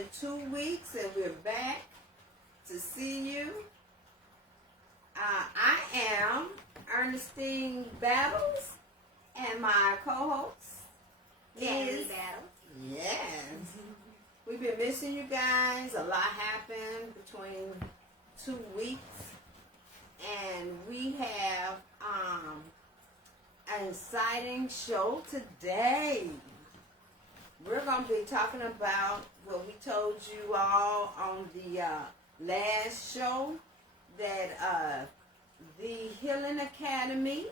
been 2 weeks and we're back to see you. I am Ernestine Battles, and my co-host is Battles. Yes. We've been missing you guys. A lot happened between 2 weeks, and we have an exciting show today. We're going to be talking about what we told you all on the last show, that the Healing Academy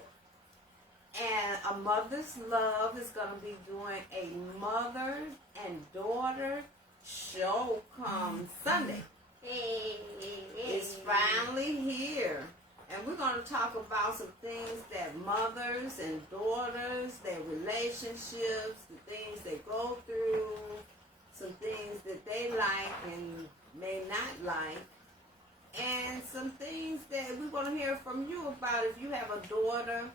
and A Mother's Love is going to be doing a mother and daughter show come Sunday. It's finally here. And we're going to talk about some things that mothers and daughters, their relationships, the things they go through, some things that they like and may not like, and some things that we're going to hear from you about. If you have a daughter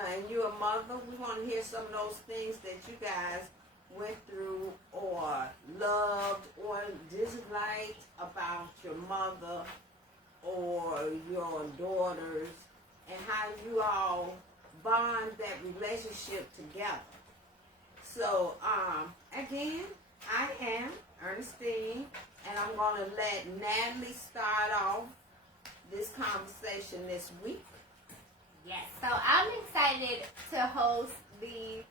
and you're a mother, we want to hear some of those things that you guys went through or loved or disliked about your mother or your daughters, and how you all bond that relationship together. So, again, I am Ernestine, and I'm going to let Natalie start off this conversation this week. Yes, so I'm excited to host the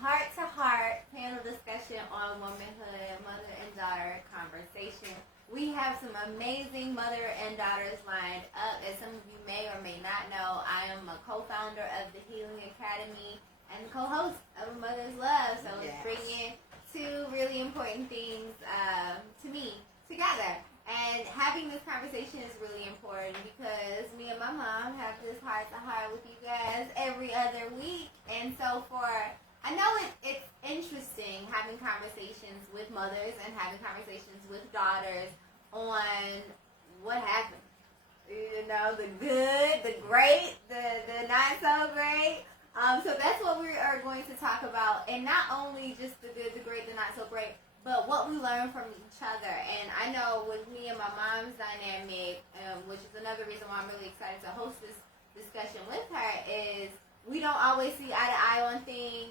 heart-to-heart panel discussion on womanhood, mother and daughter conversation. We have some amazing mother and daughters lined up. As some of you may or may not know, I am a co-founder of the Healing Academy and co-host of A Mother's Love. So Yes. It's bringing two really important things to me together. And having this conversation is really important because me and my mom have this heart-to-heart with you guys every other week. And so I know it's interesting having conversations with mothers and having conversations with daughters on what happened. You know, the good, the great, the not so great. So that's what we are going to talk about. And not only just the good, the great, the not so great, but what we learn from each other. And I know with me and my mom's dynamic, which is another reason why I'm really excited to host this discussion with her, is we don't always see eye to eye on things.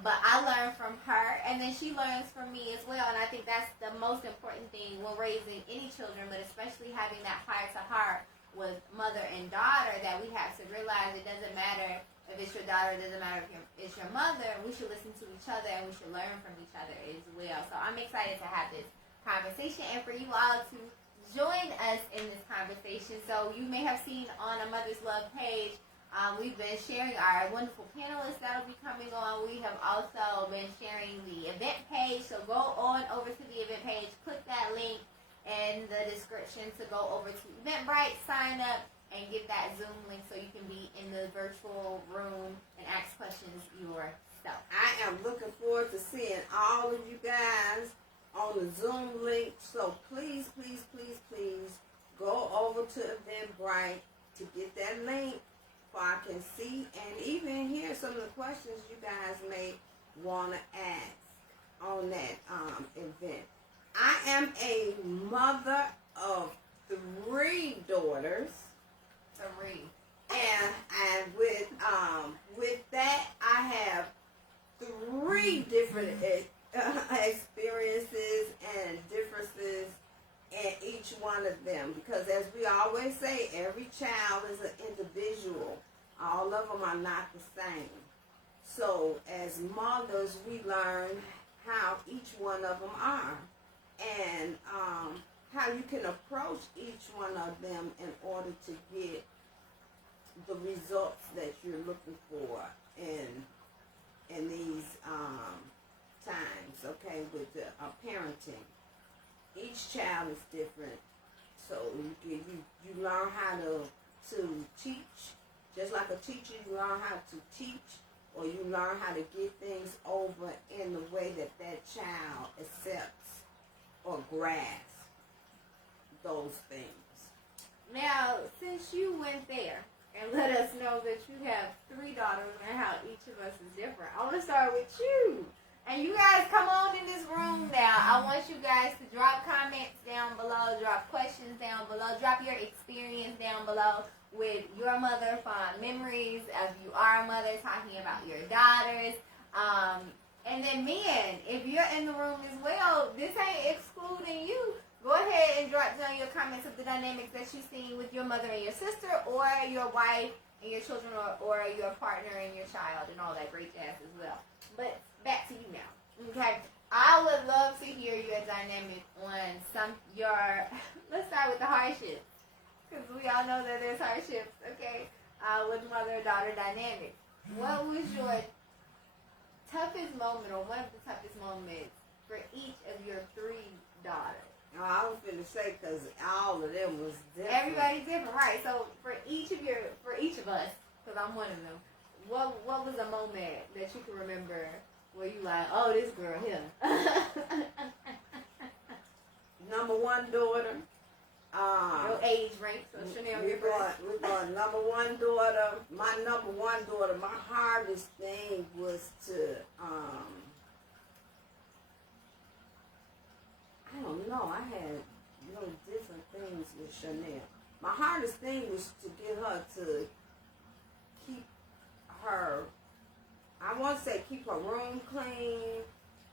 But I learn from her, and then she learns from me as well. And I think that's the most important thing when raising any children, but especially having that heart-to-heart with mother and daughter, that we have to realize it doesn't matter if it's your daughter, it doesn't matter if it's your mother. We should listen to each other, and we should learn from each other as well. So I'm excited to have this conversation, and for you all to join us in this conversation. So you may have seen on A Mother's Love page, we've been sharing our wonderful panelists that will be coming on. We have also been sharing the event page. So go on over to the event page, click that link in the description to go over to Eventbrite, sign up, and get that Zoom link so you can be in the virtual room and ask questions yourself. I am looking forward to seeing all of you guys on the Zoom link. So please, please, please, please go over to Eventbrite to get that link, so I can see and even hear some of the questions you guys may want to ask on that event. I am a mother of 3 daughters. 3. And with that, I have 3 different experiences and differences in each one of them, because as we always say, every child is an individual. All of them are not the same. So as mothers, we learn how each one of them are, and how you can approach each one of them in order to get the results that you're looking for in these times, okay, with the parenting. Each child is different, so you learn how to teach. Just like a teacher, you learn how to teach, or you learn how to get things over in the way that child accepts or grasps those things. Now, since you went there and let us know that you have 3 daughters and how each of us is different, I want to start with you. And you guys come on in this room now. I I want you guys to drop comments down below, drop questions down below, drop your experience down below with your mother, fond memories of you are a mother, talking about your daughters. And then men, if you're in the room as well, this ain't excluding you. Go ahead and drop down your comments of the dynamics that you've seen with your mother and your sister, or your wife and your children, or your partner and your child, and all that great jazz as well. But back to you now, okay? I would love to hear your dynamic on let's start with the hardships, because we all know that there's hardships, okay? With mother-daughter dynamic. What was your toughest moment, or one of the toughest moments for each of your 3 daughters? Oh, I was going to say, because all of them was different. Everybody's different, right? So for each of us, because I'm one of them, what was a moment that you can remember where you like, oh, this girl here? Number 1 daughter. Your age rank, so Chanel, we're going number 1 daughter. My number 1 daughter, my hardest thing was to, I don't know, I had different things with Chanel. My hardest thing was to get her to keep her, I want to say keep her room clean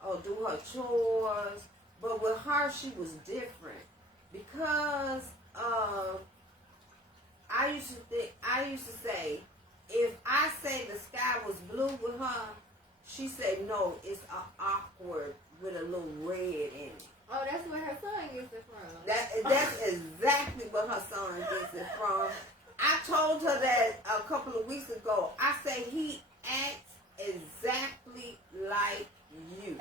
or do her chores. But with her, she was different because I used to say, if I say the sky was blue with her, she said, no, it's awkward with a little red in it. Oh, that's where her son gets it from. That's exactly where her son gets it from. I told her that a couple of weeks ago. I said, he acts exactly like you.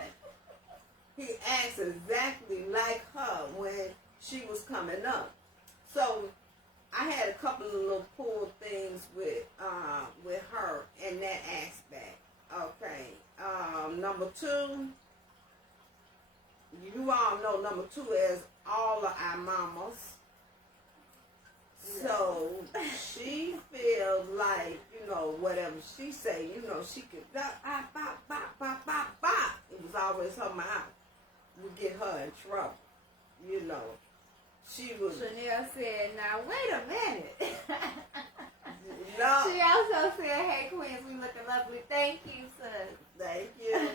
He acts exactly like her when she was coming up. So I had a couple of little poor things with her in that aspect. Okay. Number 2. You all know number 2 is all of our mamas. So she feels like, whatever she say, she could bop, bop, bop, bop, bop, bop. It was always her mouth would get her in trouble. She was. Chanel said, now wait a minute. No. She also said, hey queens, we looking lovely. Thank you, sis. Thank you.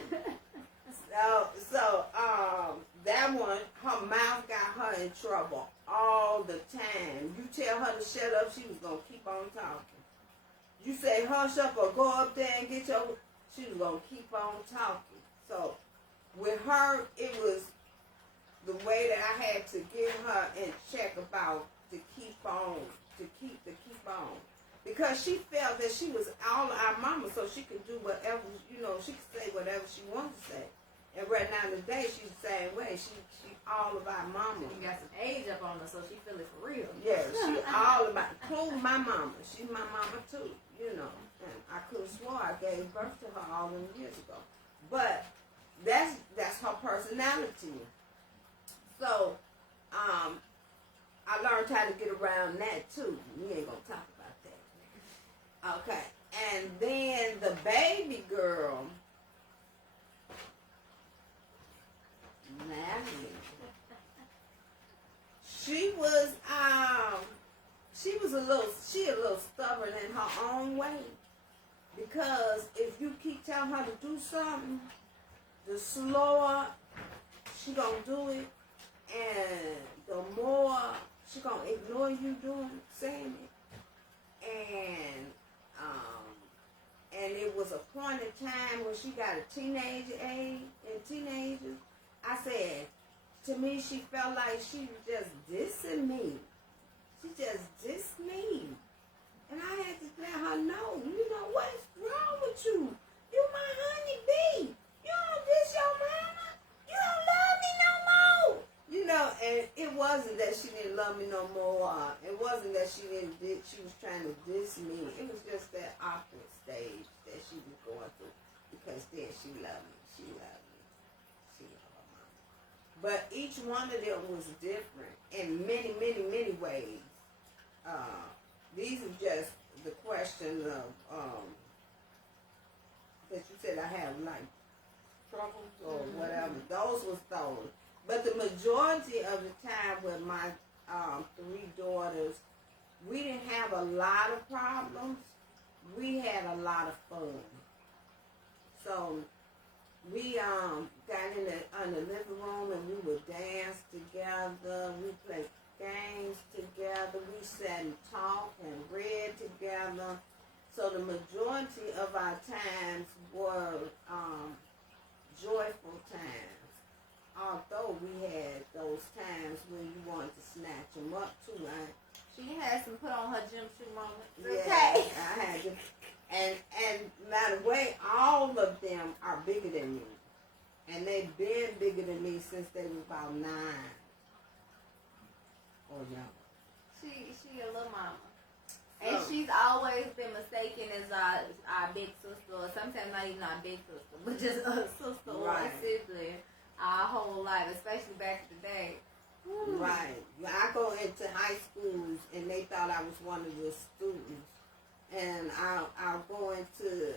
So that one, her mouth got her in trouble all the time. You tell her to shut up, she was going to keep on talking. You say hush up or go up there and get your, she was going to keep on talking. So with her, it was the way that I had to get her in check about to keep on. Because she felt that she was all our mama, so she could do whatever, she could say whatever she wanted to say. And right now today, she's the same way. She all about mama. You got some age up on her, so she feel it for real. Yeah, she all about, including my mama. She's my mama too, And I could have swore I gave birth to her all them years ago. But that's her personality. So, I learned how to get around that too. We ain't gonna talk about that. Okay, and then the baby girl. She was a little stubborn in her own way, because if you keep telling her to do something, the slower she gonna do it, and the more she gonna ignore you saying it, and it was a point in time when she got a teenage age and teenagers. I said, to me, she felt like she was just dissing me. She just dissed me. And I had to let her know, what's wrong with you? You my honey bee. You don't diss your mama. You don't love me no more. And it wasn't that she didn't love me no more. It wasn't that she was trying to diss me. It was just that awkward stage that she was going through. Because then she loved me. She loved me. She loved her mama. But each one of them was different in many, many, many ways. These are just the questions of that you said I have like troubles or whatever. Those was those. But the majority of the time with my 3 daughters, we didn't have a lot of problems. We had a lot of fun. So we got in the living room and we would dance together. We played games together. We sat and talked and read together. So the majority of our times were joyful times. Although we had those times when you wanted to snatch them up too, right? She had some put on her jumpsuit moments. Yeah, Okay. I had to. And by the way, all of them are bigger than me. And they've been bigger than me since they were about 9 or younger. She a little mama. And she's always been mistaken as our big sister, or sometimes not even our big sister, but just a sister or a sibling our whole life, especially back in the day. Woo. Right. I go into high schools and they thought I was one of the students. And I'll go into,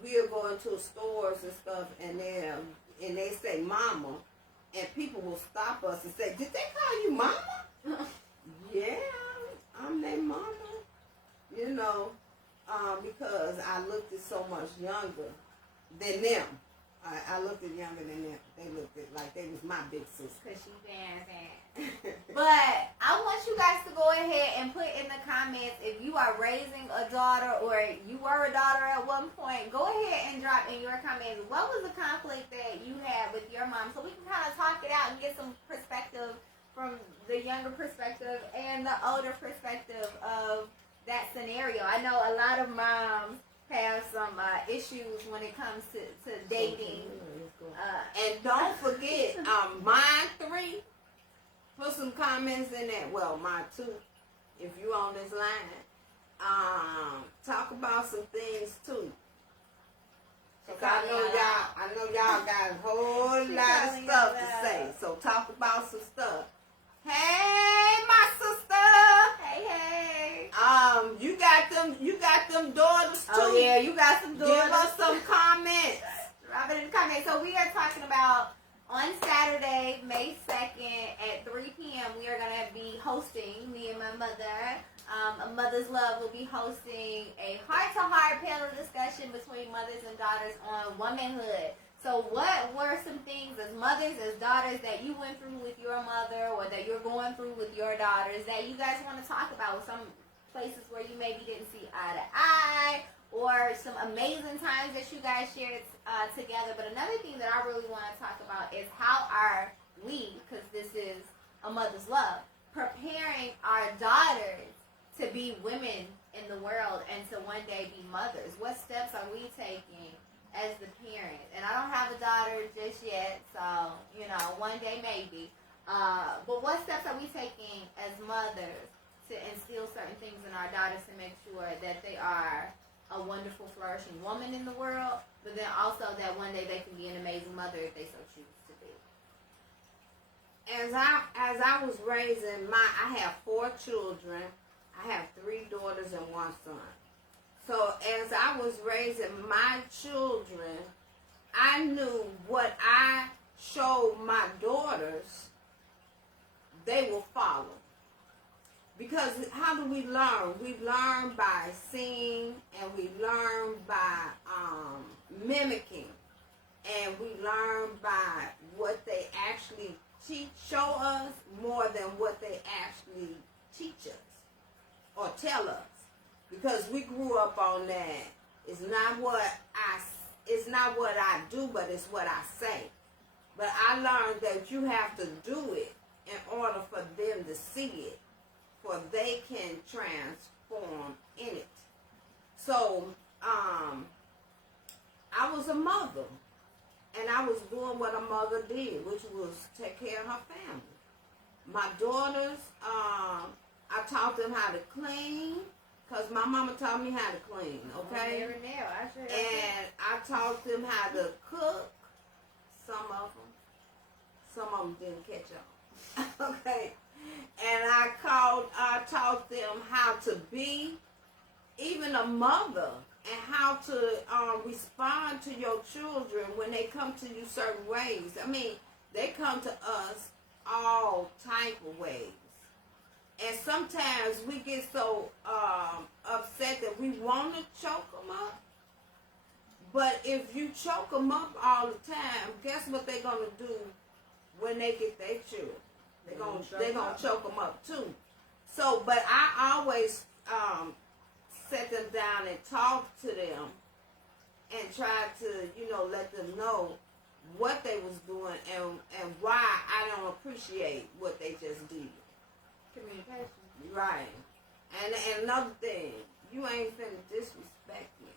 we'll go into stores and stuff and they say mama, and people will stop us and say, did they call you mama? Yeah, I'm their mama. You know, because I looked at so much younger than them. I looked at younger than them. They looked at like they was my big sister. Because she bad. But I want you guys to go ahead and put in the comments if you are raising a daughter or you were a daughter at one point. Go ahead and drop in your comments. What was the conflict that you had with your mom? So we can kind of talk it out and get some perspective from the younger perspective and the older perspective of that scenario. I know a lot of moms have some issues when it comes to dating. And don't forget, mine 3. Put some comments in there. Well, mine 2, if you on this line. Talk about some things too. I know y'all got a whole lot of stuff to say. So talk about some stuff. Hey, my sister. Hey. You got them daughters too. Oh yeah, you got some daughters. Give us some comments. Drop it in the comments. So we are talking about on Saturday, May 2nd at 3 p.m. we are going to be hosting, me and my mother, Mother's Love will be hosting a heart-to-heart panel discussion between mothers and daughters on womanhood. So what were some things as mothers, as daughters that you went through with your mother or that you're going through with your daughters that you guys want to talk about? Some places where you maybe didn't see eye to eye or some amazing times that you guys shared together. But another thing that I really want to talk about is how are we, because this is a mother's love, preparing our daughters to be women in the world and to one day be mothers. What steps are we taking as the parents? And I don't have a daughter just yet, so, one day maybe. But what steps are we taking as mothers to instill certain things in our daughters to make sure that they are a wonderful, flourishing woman in the world, but then also that one day they can be an amazing mother if they so choose to be. As I was raising I have 4 children. I have 3 daughters and 1 son. So as I was raising my children, I knew what I showed my daughters, they will follow. Because how do we learn? We learn by seeing, and we learn by mimicking, and we learn by what they actually show us more than what they actually teach us or tell us. Because we grew up on that. It's not what I do, but it's what I say. But I learned that you have to do it in order for them to see it, for they can transform in it. So, I was a mother, and I was doing what a mother did, which was take care of her family. My daughters, I taught them how to clean, because my mama taught me how to clean, okay? And I taught them how to cook, some of them didn't catch on, okay? And I taught them how to be even a mother and how to respond to your children when they come to you certain ways. I mean, they come to us all type of ways. And sometimes we get so upset that we want to choke them up. But if you choke them up all the time, guess what they're going to do when they get their children? They're gonna choke them up too. So, but I always set them down and talk to them and try to, let them know what they was doing and why I don't appreciate what they just did. Communication. Right. And another thing, you ain't finna disrespect me.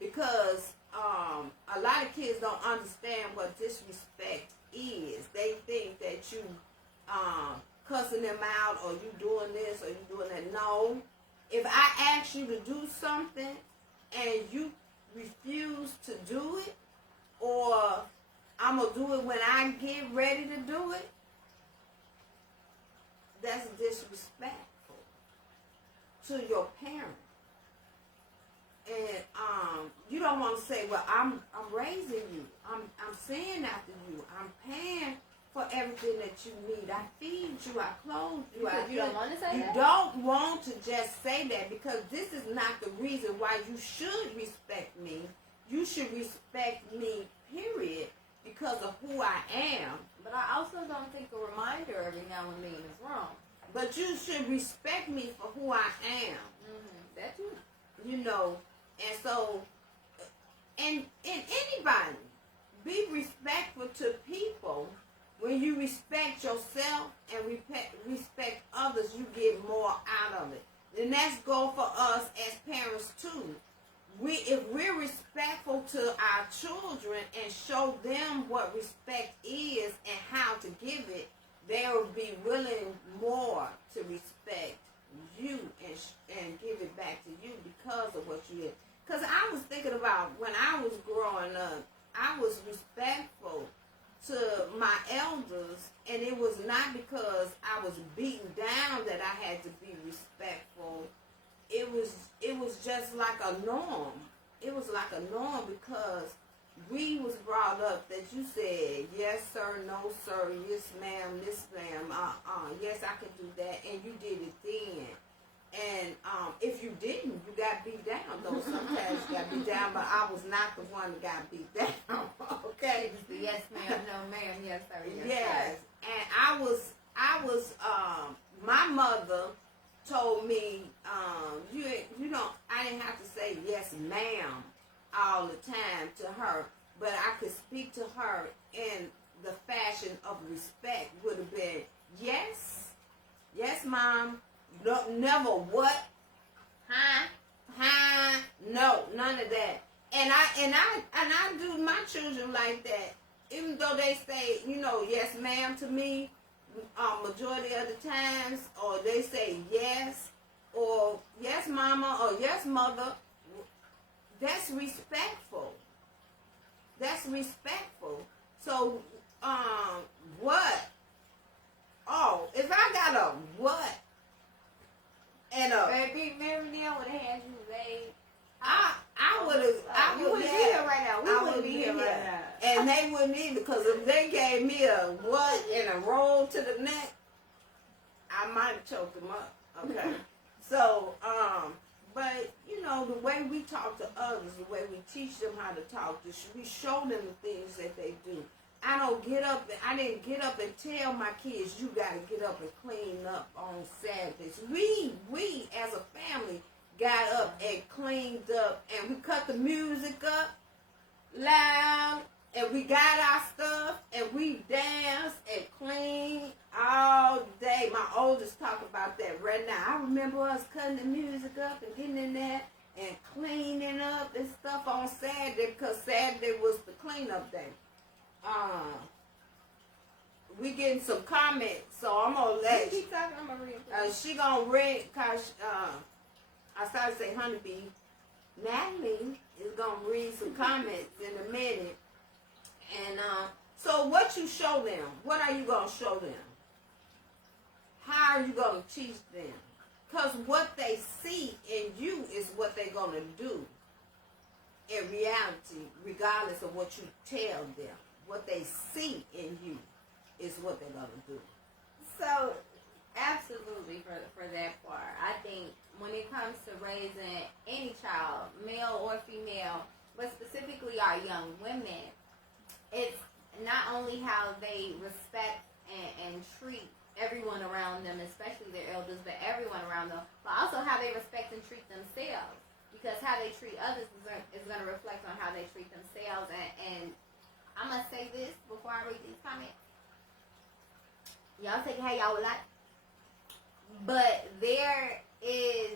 Because a lot of kids don't understand what disrespect is. They think that you cussing them out or you doing this or you doing that. No. If I ask you to do something and you refuse to do it, or I'm going to do it when I get ready to do it, that's disrespectful to your parent. And you don't want to say, well, I'm raising you. I'm seeing after you. I'm paying for everything that you need. I feed you. I clothe you. Because you don't want to say you that? You don't want to just say that, because this is not the reason why you should respect me. You should respect me, period, because of who I am. But I also don't think a reminder every now and then is wrong. But you should respect me for who I am. Mm-hmm. That too. And so, and anybody, be respectful to people. When you respect yourself and respect others, you get more out of it. And that's go for us as parents too. If we're respectful to our children and show them what respect is and how to give it, they will be willing more to respect you and give it back to you because of what you did. Because I was thinking about when I was growing up, I was respectful to my elders, and it was not because I was beaten down that I had to be respectful. It was just like a norm. It was like a norm because we was brought up that you said yes sir, no sir, yes ma'am, this ma'am, yes I can do that, and you did it then. And if you didn't, you got beat down. Though sometimes you got beat down, but I was not the one that got beat down. Okay. Yes ma'am, no ma'am, yes sir, yes. And I was my mother told me you know I didn't have to say yes ma'am all the time to her, but I could speak to her in the fashion of respect. Would have been yes mom. No, never what? Huh? No, none of that. And I do my children like that. Even though they say, yes ma'am to me, majority of the times, or they say yes, or yes mama, or yes mother, that's respectful. That's respectful. So, what? Oh, if I got a what? And baby, Mary Neal would have had you laid. I would have. You wouldn't be here right now. We wouldn't be here right now. And they wouldn't either, because if they gave me a what and a roll to the neck, I might have choked them up. Okay. So, but the way we talk to others, the way we teach them how to talk, we show them the things that they do. I didn't get up and tell my kids, you got to get up and clean up on Saturdays. We as a family got up and cleaned up, and we cut the music up loud, and we got our stuff, and we danced and cleaned all day. My oldest talk about that right now. I remember us cutting the music up and getting in there and cleaning up and stuff on Saturday, because Saturday was the cleanup day. We getting some comments, so I'm gonna let keep talking. I'm gonna read. She gonna read, cause I started to say honeybee. Natalie is gonna read some comments in a minute, and so what you show them? What are you gonna show them? How are you gonna teach them? Cause what they see in you is what they're gonna do in reality, regardless of what you tell them. what they see in you is what they're gonna do. So, absolutely for that part. I think when it comes to raising any child, male or female, but specifically our young women, it's not only how they respect and treat everyone around them, especially their elders, but everyone around them, but also how they respect and treat themselves. Because how they treat others is going to reflect on how they treat themselves. And I'm going to say this before I read these comments. Y'all take it how y'all would like. But there is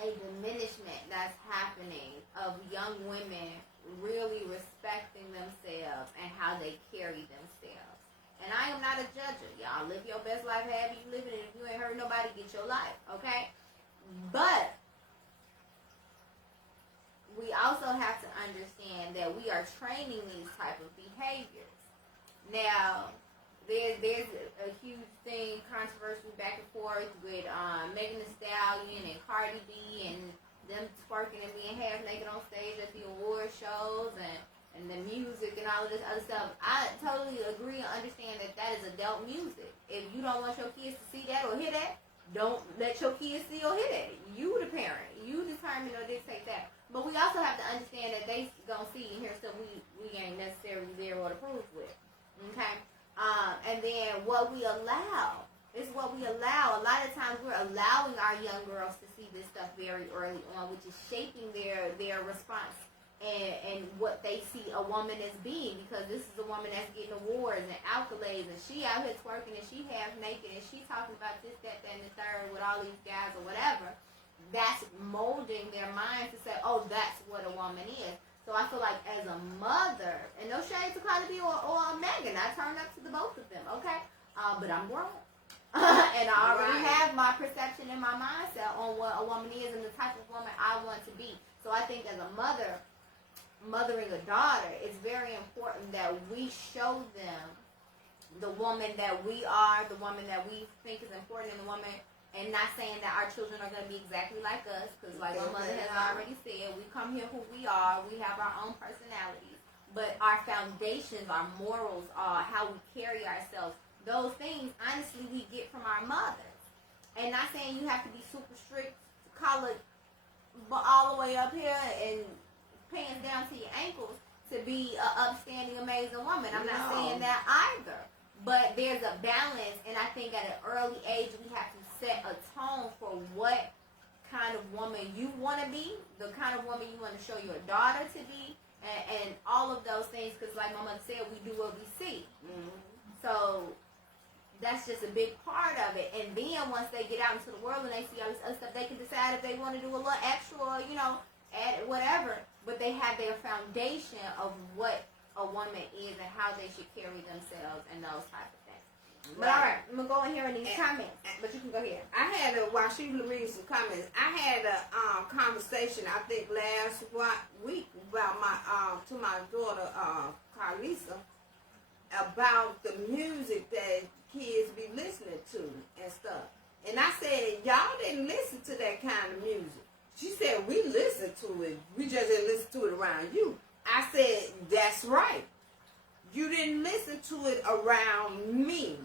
a diminishment that's happening of young women really respecting themselves and how they carry themselves. And I am not a judger. Y'all live your best life however you live it. And if you ain't hurt nobody, get your life. Okay? But we also have to understand that we are training these type of behaviors. Now, there's a huge thing, controversy back and forth with Megan Thee Stallion and Cardi B and them twerking and being half naked on stage at the award shows and the music and all of this other stuff. I totally agree and understand that is adult music. If you don't want your kids to see that or hear that, don't let your kids see or hear that. You the parent. You determine or dictate that. But we also have to understand that they gonna see and hear stuff we ain't necessarily there or to prove with. Okay? And then what we allow is what we allow. A lot of times we're allowing our young girls to see this stuff very early on, which is shaping their response and what they see a woman as being, because this is a woman that's getting awards and accolades, and she out here twerking and she half naked and she talking about this, that, and the third with all these guys or whatever. That's molding their mind to say, oh, that's what a woman is. So I feel like as a mother, and no shade to Cardi B or Megan, I turn up to the both of them, okay? But I'm grown. And I already have my perception and my mindset on what a woman is and the type of woman I want to be. So I think as a mother, mothering a daughter, it's very important that we show them the woman that we are, the woman that we think is important in the woman. And not saying that our children are going to be exactly like us, because like my mother has already said, we come here who we are, we have our own personalities, but our foundations, our morals, how we carry ourselves, those things, honestly, we get from our mothers. And not saying you have to be super strict, collar all the way up here and pants down to your ankles to be an upstanding, amazing woman. I'm not saying that either. But there's a balance, and I think at an early age we have to set a tone for what kind of woman you want to be, the kind of woman you want to show your daughter to be, and all of those things, because like my mother said, we do what we see. Mm-hmm. So that's just a big part of it. And then once they get out into the world and they see all this other stuff, they can decide if they want to do a little extra or, add whatever. But they have their foundation of what a woman is and how they should carry themselves and those type of things. But all right, I'm going to go in here in these comments. But you can go ahead. While she reading some comments, I had a conversation, I think last week, about to my daughter, Carlisa, about the music that kids be listening to and stuff. And I said, y'all didn't listen to that kind of music. She said, we listened to it. We just didn't listen to it around you. I said, that's right. You didn't listen to it around me.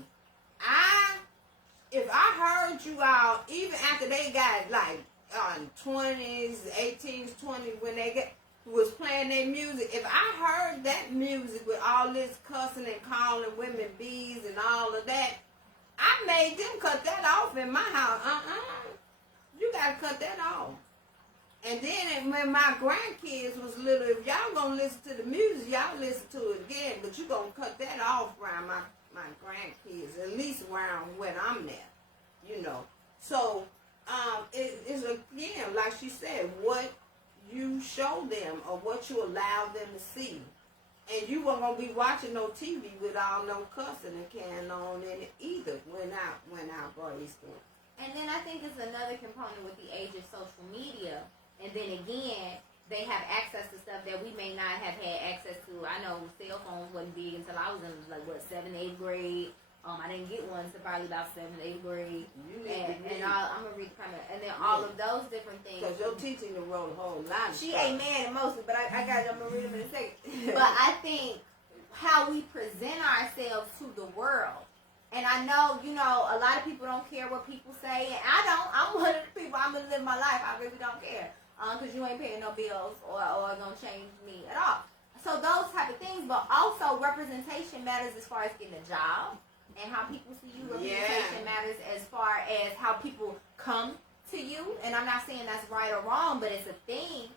If I heard you all, even after they got like 20s, 18s, 20s, when they was playing their music, if I heard that music with all this cussing and calling women bees and all of that, I made them cut that off in my house. You got to cut that off. And then when my grandkids was little, if y'all gonna listen to the music, y'all listen to it again, but you gonna cut that off around my grandkids, at least around when I'm there, So it's again, like she said, what you show them or what you allow them to see. And you weren't gonna be watching no TV with all no cussing and carrying on in it either when I raised them. And then I think it's another component with the age of social media. And then again, they have access to stuff that we may not have had access to. I know cell phones wasn't big until I was in 7th, 8th grade. I didn't get one until probably about 7th, 8th grade. And I'm gonna read the comment. And then all of those different things. Because your teaching the wrote a whole lot. She ain't mad mostly, but I got. I'm gonna read them in a second. But I think how we present ourselves to the world. And I know, a lot of people don't care what people say, and I don't. I'm one of the people. I'm gonna live my life. I really don't care, because you ain't paying no bills or gonna change me at all. So those type of things, but also representation matters as far as getting a job and how people see you. Representation matters as far as how people come to you. And I'm not saying that's right or wrong, but it's a thing.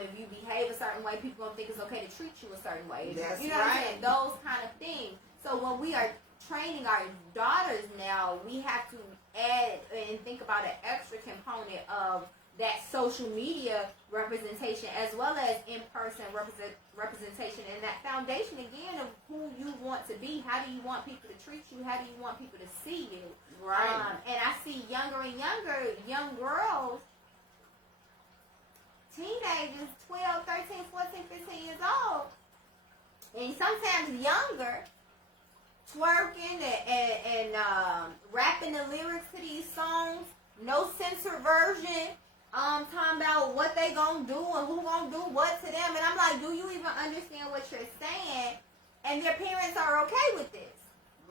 If you behave a certain way, people gonna think it's okay to treat you a certain way. That's you know what I'm saying? Those kind of things. So when we are training our daughters now, we have to add and think about an extra component of that social media representation as well as in-person representation, and that foundation again of who you want to be. How do you want people to treat you? How do you want people to see you? Right. And I see younger and younger young girls, teenagers, 12, 13, 14, 15 years old, and sometimes younger, twerking and rapping the lyrics to these songs, no censor version, talking about what they gonna do and who gonna do what to them. And I'm like, do you even understand what you're saying? And their parents are okay with this.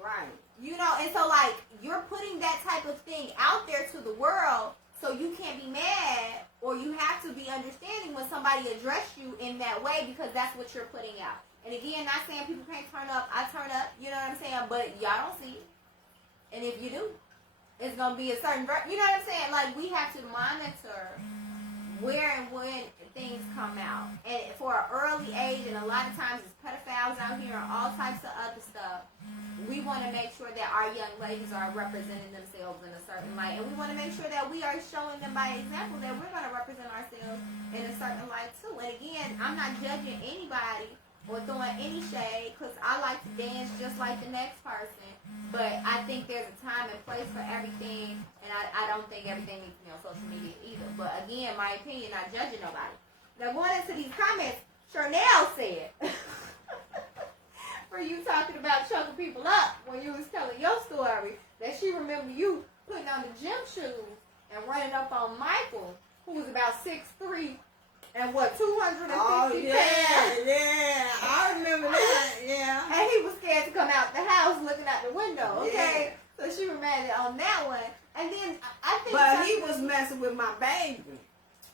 Right. And so like, you're putting that type of thing out there to the world, so you can't be mad, or you have to be understanding when somebody address you in that way, because that's what you're putting out. And again, not saying people can't turn up. I turn up, you know what I'm saying? But y'all don't see it. And if you do, it's going to be a certain, you know what I'm saying? Like, we have to monitor where and when things come out. And for an early age, and a lot of times it's pedophiles out here and all types of other stuff, we want to make sure that our young ladies are representing themselves in a certain light. And we want to make sure that we are showing them by example that we're going to represent ourselves in a certain light too. And again, I'm not judging anybody or throwing any shade, because I like to dance just like the next person. But I think there's a time and place for everything, and I don't think everything needs to be on social media either. But again, my opinion, not judging nobody. Now going into these comments, Charnel said, for you talking about choking people up when you was telling your story, that she remember you putting on the gym shoes and running up on Michael, who was about 6'3", and 250 pounds. Yeah, I remember that, yeah. And he was scared to come out the house looking out the window, okay? Yeah. So she reminded on that one. And then I think... But he was messing with my baby.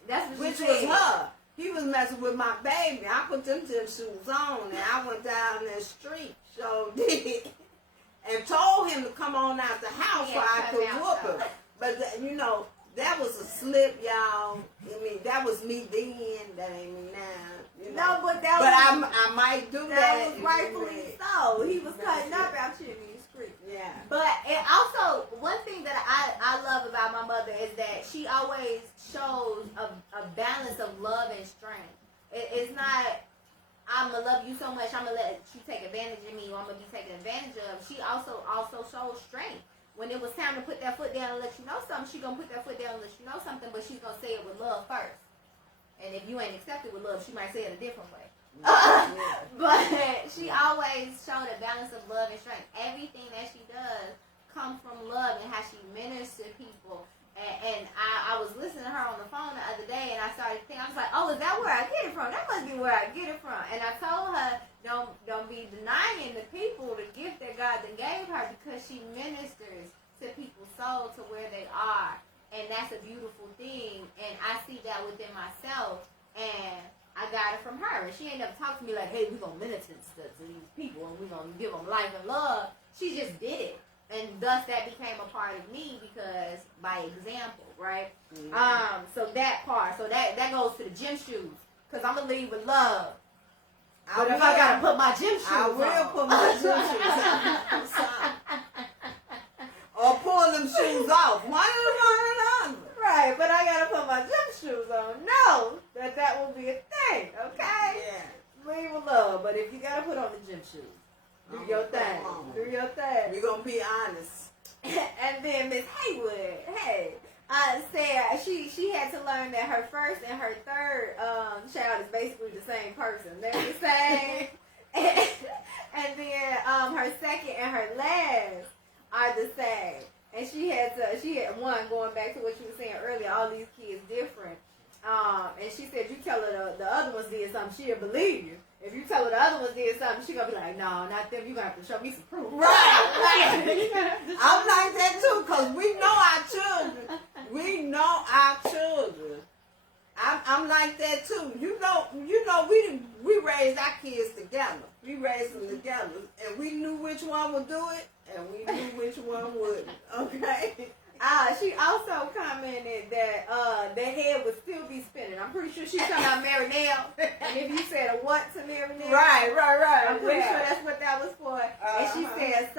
That's what Which she was said. her. He was messing with my baby. I put them gym shoes on, and I went down the street, so did, and told him to come on out the house so I could whoop him. But, that was a slip, y'all. I mean, that was me then. That ain't me now. No, but that was... But I might do that. That was rightfully so. He was cutting up out here in the street. Yeah. But and also, one thing that I love about my mother is that she always shows a balance of love and strength. It's not, I'm going to love you so much, I'm going to let you take advantage of me, or I'm going to be taken advantage of. She also shows strength. When it was time to put that foot down and let you know something, she's going to put that foot down and let you know something, but she's going to say it with love first. And if you ain't accepted with love, she might say it a different way. But she always showed a balance of love and strength. Everything that she does comes from love and how she ministers to people. And I was listening to her on the phone the other day, and I started thinking, I was like, oh, is that where I get it from? That must be where I get it from. And I told her, don't be denying the people the gift that God then gave her, because she ministers to people's soul to where they are. And that's a beautiful thing. And I see that within myself. And I got it from her. And she ain't never talked to me like, hey, we're going to minister to these people and we're going to give them life and love. She just did it. And thus that became a part of me, because by example, right? Mm-hmm. So that part, so that goes to the gym shoes, because I'm going to lead with love. But if I got to put my gym shoes on. I will put my gym shoes on. Or pull them shoes off. One or another. Right, but I got to put my gym shoes on. No, that will be a thing, okay? Yeah. Lead with love, but if you got to put on the gym shoes, do your thing. Do your thing. We're going to be honest. And then Miss Haywood, hey, said she had to learn that her first and her third child is basically the same person. They're the same. And then her second and her last are the same. And she had one, going back to what you were saying earlier, all these kids different. And she said, you tell her the other ones did something, she'll believe you. if you tell her the other ones did something, she gonna be like, no, not them. You gonna have to show me some proof. Right. I'm like that too, because we know our children. We know our children. I'm like that too. You know, we raised our kids together. We raised them together, and we knew which one would do it, and we knew which one wouldn't. Okay. She also commented that the head would still be spinning. I'm pretty sure she's talking about Marinelle. And if you said a what to Marinelle, Right. I'm pretty sure that's what that was for. And she said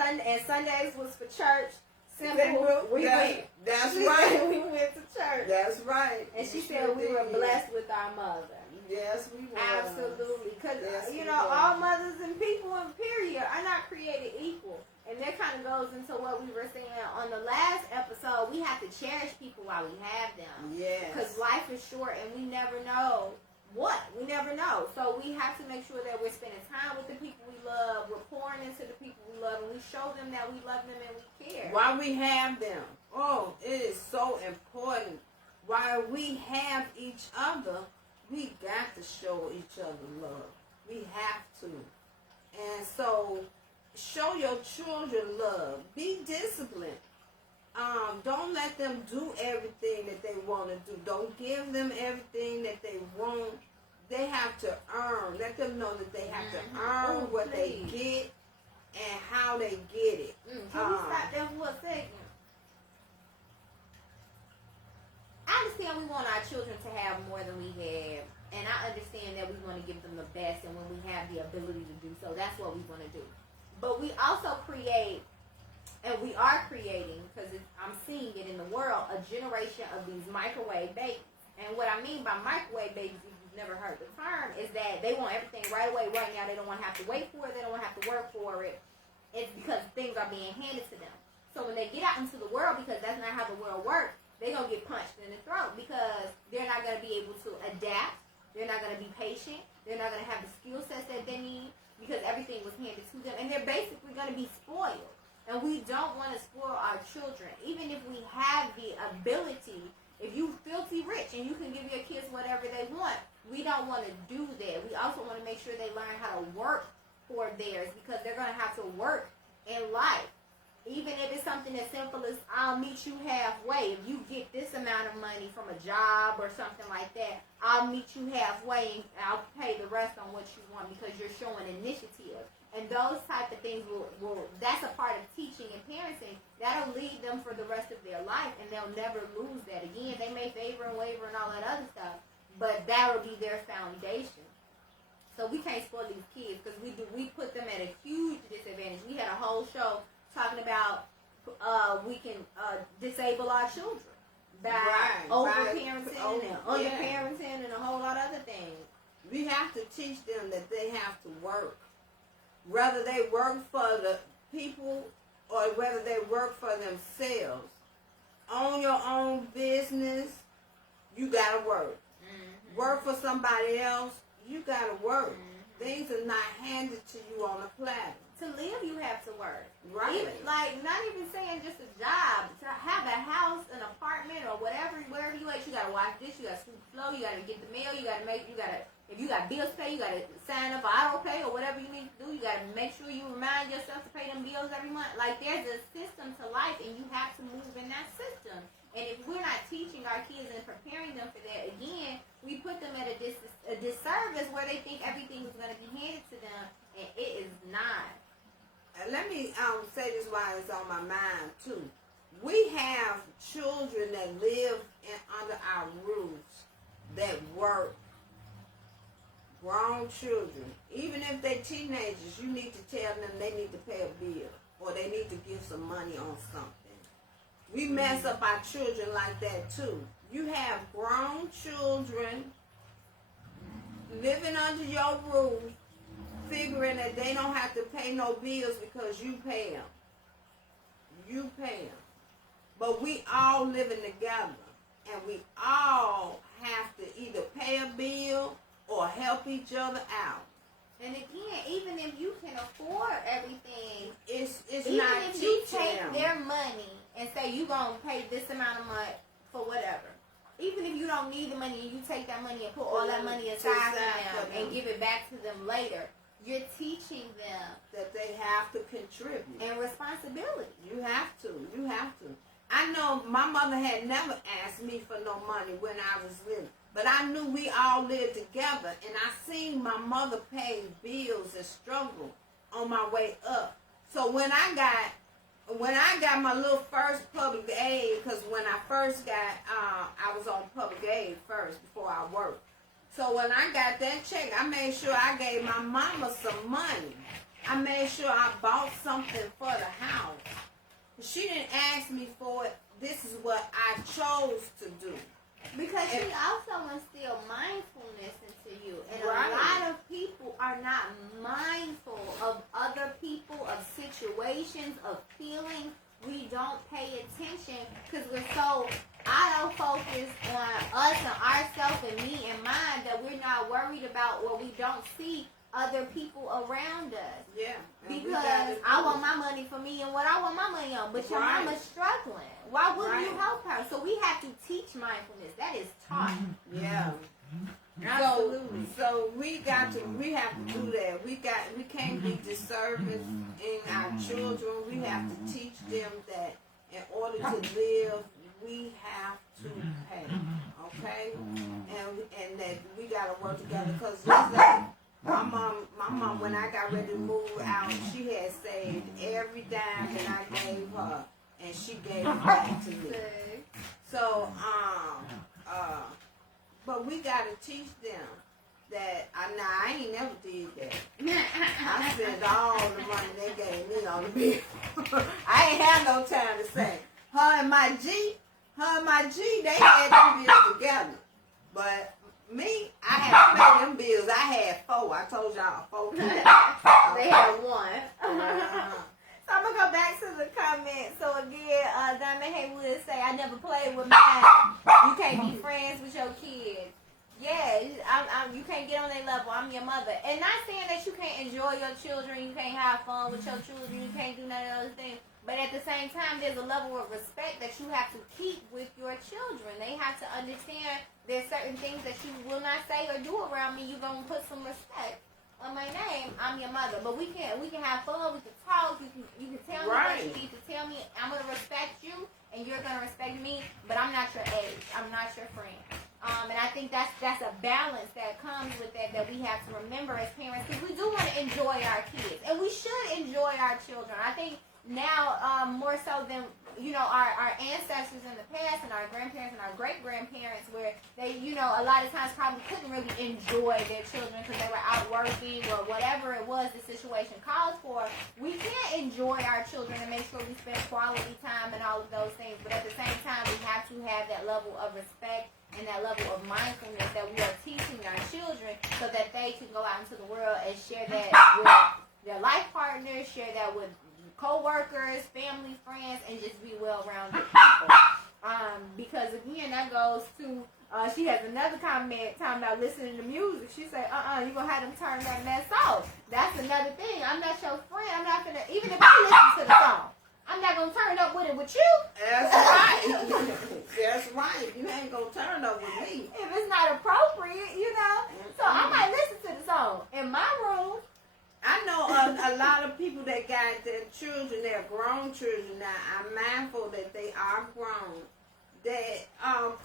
Sundays was for church. Simple. We went. That's right. We went to church. That's right. And she said we were blessed with our mother. Yes, we were. Absolutely. Because, yes, all mothers and people in period are not created equal. And that kind of goes into what we were saying on the last episode. We have to cherish people while we have them. Yes. Because life is short and we never know what. We never know. So we have to make sure that we're spending time with the people we love. We're pouring into the people we love. And we show them that we love them and we care. While we have them. Oh, it is so important. While we have each other, we got to show each other love. We have to. And so, show your children love. Be disciplined. Don't let them do everything that they want to do. Don't give them everything that they want. They have to earn. Let them know that they have to earn what they get and how they get it. Can we stop there for a second? I understand we want our children to have more than we have. And I understand that we want to give them the best, and when we have the ability to do so, that's what we want to do. But we also create, and we are creating, because I'm seeing it in the world, a generation of these microwave babies. And what I mean by microwave babies, if you've never heard the term, is that they want everything right away, right now. They don't want to have to wait for it. They don't want to have to work for it. It's because things are being handed to them. So when they get out into the world, because that's not how the world works, they're going to get punched in the throat because they're not going to be able to adapt. They're not going to be patient. They're not going to have the skill sets that they need because everything was handed to them. And they're basically going to be spoiled. And we don't want to spoil our children. Even if we have the ability, if you filthy rich and you can give your kids whatever they want, we don't want to do that. We also want to make sure they learn how to work for theirs because they're going to have to work in life. Even if it's something as simple as I'll meet you halfway. If you get this amount of money from a job or something like that, I'll meet you halfway and I'll pay the rest on what you want because you're showing initiative. And those type of things will that's a part of teaching and parenting. That'll lead them for the rest of their life and they'll never lose that. Again, they may favor and waver and all that other stuff, but that will be their foundation. So we can't spoil these kids because we put them at a huge disadvantage. We had a whole show talking about we can disable our children by over-parenting and under-parenting and a whole lot of other things. We have to teach them that they have to work. Whether they work for the people or whether they work for themselves. Own your own business, you got to work. Mm-hmm. Work for somebody else, you got to work. Mm-hmm. Things are not handed to you on a platter. To live, you have to work. Right. Even, not even saying just a job. To have a house, an apartment, or wherever you at, you got to wash this, you got to sweep the floor, you got to get the mail, if you got bills to pay, you got to sign up for auto pay or whatever you need to do. You got to make sure you remind yourself to pay them bills every month. Like, there's a system to life, and you have to move in that system. And if we're not teaching our kids and preparing them for that, again, we put them at a disservice where they think everything is going to be handed to them, and it is not. Let me say this while it's on my mind, too. We have children that live under our roofs that work. Grown children. Even if they're teenagers, you need to tell them they need to pay a bill or they need to give some money on something. We mess up our children like that, too. You have grown children living under your roof figuring that they don't have to pay no bills because you pay them. You pay them. But we all living together. And we all have to either pay a bill or help each other out. And again, even if you can afford everything, it's even not if you teaching take them. their money and say you're going to pay this amount of money for whatever. even if you don't need the money and you take that money and put all that money aside for them and give it back to them later, you're teaching them that they have to contribute. And responsibility. You have to. You have to. I know my mother had never asked me for no money when I was living. But I knew we all lived together. And I seen my mother pay bills and struggle on my way up. So when I got my little first public aid, because when I first got, I was on public aid first before I worked. So when I got that check, I made sure I gave my mama some money. I made sure I bought something for the house. She didn't ask me for it. This is what I chose to do. Because she also instilled mindfulness into you. And right. A lot of people are not mindful of other people, of situations, of feelings. We don't pay attention because we're so auto-focused on us and ourselves and me and mine that we're not worried about what we don't see other people around us. Yeah. Because I want my money for me and what I want my money on. But your mama's struggling. Why wouldn't you help her? So we have to teach mindfulness. That is taught. Yeah. Absolutely. So we have to do that. We can't be disservice in our children. We have to teach them that in order to live, we have to pay. Okay? And that we gotta work together. Because just like my mom, when I got ready to move out, she had saved every dime that I gave her, and she gave it back to me. So, but we gotta teach them that. I ain't never did that. I spent all the money they gave me on the bill. I ain't have no time to say. Her and my G, they had them bills together. But me, I had to pay them bills. I had 4. I told y'all 4 people. They had 1. So I'm going to go back to the comment. So again, Diamond Haywood say, I never played with mine. You can't be friends with your kids. Yeah, you can't get on their level. I'm your mother. And not saying that you can't enjoy your children, you can't have fun with your children, you can't do none of those things. But at the same time, there's a level of respect that you have to keep with your children. They have to understand there's certain things that you will not say or do around me. You're going to put some respect on my name. I'm your mother. But we can have fun. We can talk. You can tell me what you need to tell me. I'm going to respect you, and you're going to respect me. But I'm not your age. I'm not your friend. And I think that's a balance that comes with that we have to remember as parents, because we do want to enjoy our kids, and we should enjoy our children. I think now more so than our ancestors in the past and our grandparents and our great grandparents, where they a lot of times probably couldn't really enjoy their children because they were out working or whatever it was the situation called for. We can enjoy our children and make sure we spend quality time and all of those things, but at the same time we have to have that level of respect and that level of mindfulness that we are teaching our children so that they can go out into the world and share that with their life partners, share that with co-workers, family, friends, and just be well-rounded people. Because again, that goes to, she has another comment talking about listening to music. She said, you're going to have them turn that mess off. That's another thing. I'm not your friend. I'm not going to, even if I listen to the song, I'm not going to turn up with it with you. That's right. That's right. You ain't going to turn up with me. If it's not appropriate, So I might listen to the song in my room. I know a lot of people that got their children, they're grown children now. I'm mindful that they are grown. That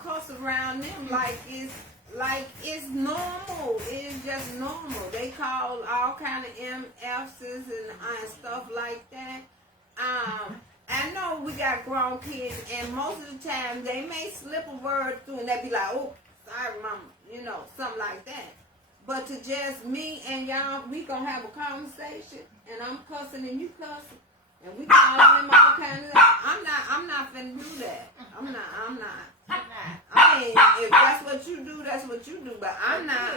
cuss around them like it's normal. It's just normal. They call all kind of MFs and stuff like that. I know we got grown kids, and most of the time they may slip a word through, and they be like, "Oh, sorry, mama," something like that. But to just me and y'all, we gonna have a conversation, and I'm cussing and you cussing, and we calling them all kinds of. I'm not finna do that. I'm not. I mean, if that's what you do, that's what you do. But I'm not.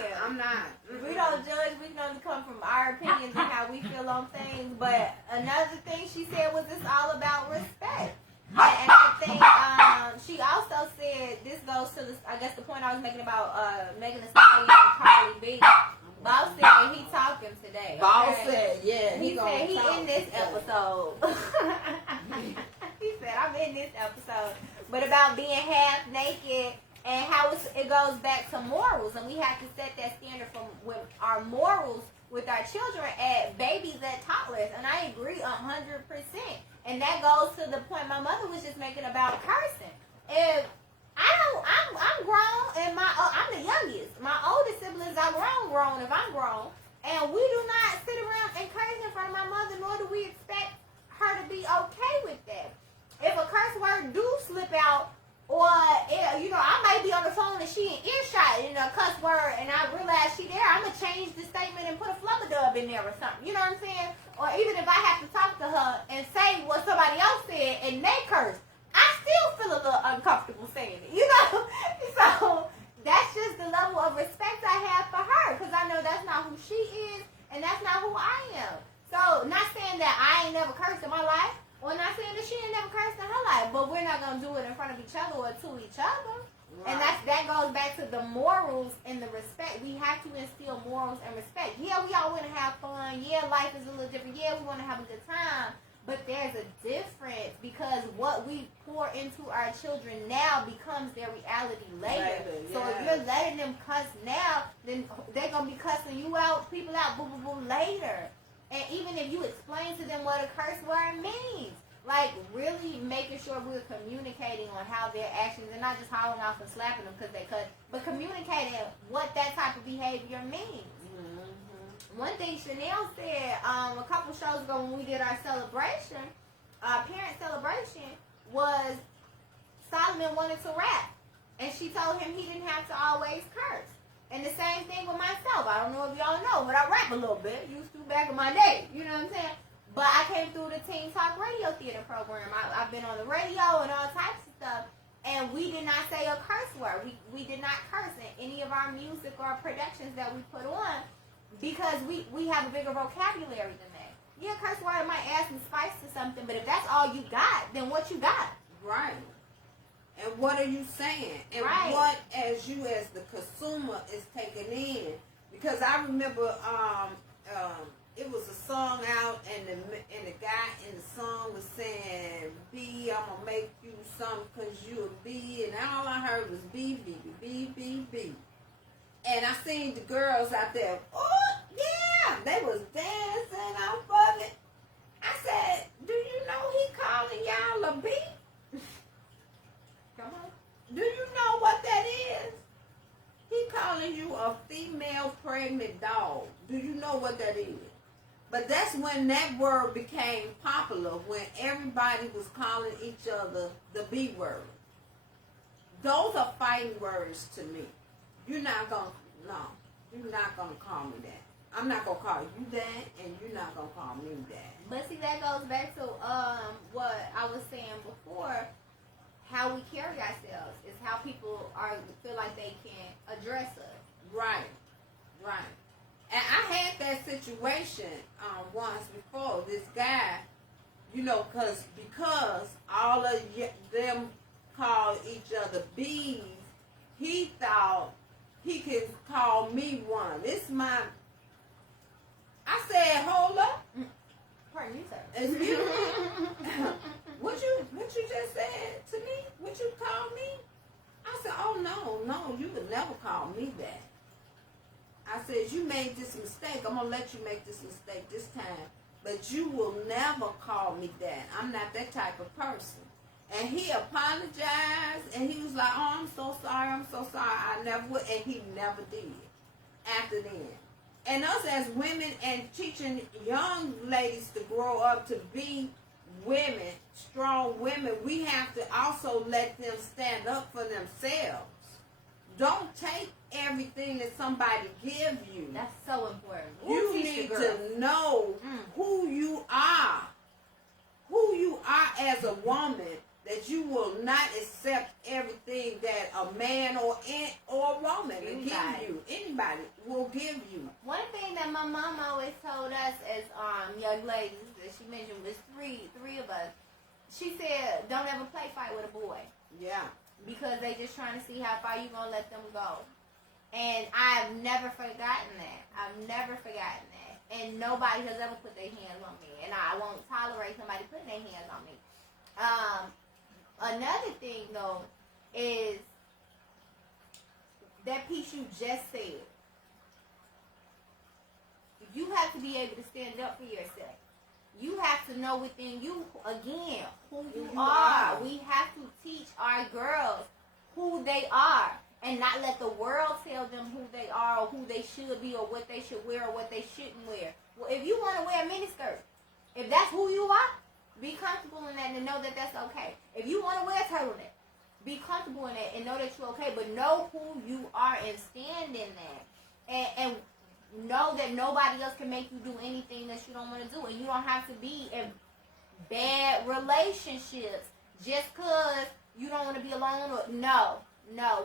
We don't judge. We can only come from our opinions and how we feel on things. But another thing she said was it's all about respect. And I think she also said, this goes to the point I was making about Megan Thee Stallion and Carly B. Boss said he talking today. Boss said, yeah. He said he in this episode. He said, I'm in this episode. But about being half naked And how it goes back to morals, and we have to set that standard from with our morals with our children at babies, at toddlers. And I agree 100%. And that goes to the point my mother was just making about cursing. If I'm grown, and I'm the youngest. My older siblings are grown. If I'm grown, and we do not sit around and curse in front of my mother, nor do we expect her to be okay with that. If a curse word do slip out, or, I might be on the phone and she in earshot in a cuss word and I realize she there, I'm going to change the statement and put a flubber-dub in there or something. You know what I'm saying? Or even if I have to talk to her and say what somebody else said and they curse, I still feel a little uncomfortable saying it, So that's just the level of respect I have for her, because I know that's not who she is and that's not who I am. So not saying that I ain't never cursed in my life, or not saying that she ain't never cursed in her life, but we're not going to do it in front of each other or to each other. Right. And that goes back to the morals and the respect. We have to instill morals and respect. Yeah, we all want to have fun. Yeah, life is a little different. Yeah, we want to have a good time. But there's a difference, because what we pour into our children now becomes their reality later. Yes. So if you're letting them cuss now, then they're going to be cussing you out, people out, boo, boo, boo, later. And even if you explain to them what a curse word means, like really making sure we're communicating on how their actions, and not just hollering off and slapping them because they cut, but communicating what that type of behavior means. Mm-hmm. One thing Chanel said a couple shows ago when we did our celebration, parent celebration, was Solomon wanted to rap, and she told him he didn't have to always curse. And the same thing with myself. I don't know if y'all know, but I rap a little bit. Used to back in my day. You know what I'm saying? But I came through the Teen Talk Radio Theater program. I've been on the radio and all types of stuff. And we did not say a curse word. We did not curse in any of our music or productions that we put on, because we have a bigger vocabulary than that. Yeah, curse word might add some spice to something, but if that's all you got, then what you got? Right. And what are you saying? And right. What, as you as the consumer, is taking in? Because I remember it was a song out, and the guy in the song was saying, "B, I'm gonna make you something 'cause you a B," and all I heard was B, B, B, B, B. And I seen the girls out there. Oh yeah, they was dancing off of it. I said, "Do you know he calling y'all a B?" Come on. Do you know what that is? He calling you a female pregnant dog. Do you know what that is? But that's when that word became popular, when everybody was calling each other the B word. Those are fighting words to me. You're not going to call me that. I'm not going to call you that, and you're not going to call me that. But see, that goes back to what I was saying before. How we carry ourselves is how people feel like they can address us. Right. And I had that situation once before. This guy, because all of them call each other B's, he thought he could call me one. I said, hold up. Pardon you, sir. Excuse me. What you just said to me? What you called me? I said, oh no, you would never call me that. I said, you made this mistake. I'm gonna let you make this mistake this time, but you will never call me that. I'm not that type of person. And he apologized, and he was like, oh, I'm so sorry. I never would, and he never did after then. And us as women, and teaching young ladies to grow up to be women, strong women, we have to also let them stand up for themselves. Don't take everything that somebody gives you. That's so important. You need to know who you are. Who you are as a woman, that you will not accept everything that a man or a woman will give you. Anybody will give you. One thing that my mom always told us as young ladies, that she mentioned was three of us. She said, don't ever play fight with a boy. Yeah. Because they just trying to see how far you going to let them go. And I've never forgotten that. And nobody has ever put their hands on me. And I won't tolerate somebody putting their hands on me. Another thing, though, is that piece you just said. You have to be able to stand up for yourself. You have to know within you, again, who you are. We have to teach our girls who they are and not let the world tell them who they are or who they should be or what they should wear or what they shouldn't wear. Well, if you want to wear a miniskirt, if that's who you are, be comfortable in that and know that that's okay. If you want to wear a turtleneck, be comfortable in that and know that you're okay, but know who you are and stand in that. And know that nobody else can make you do anything that you don't want to do. And you don't have to be in bad relationships just because you don't want to be alone. No.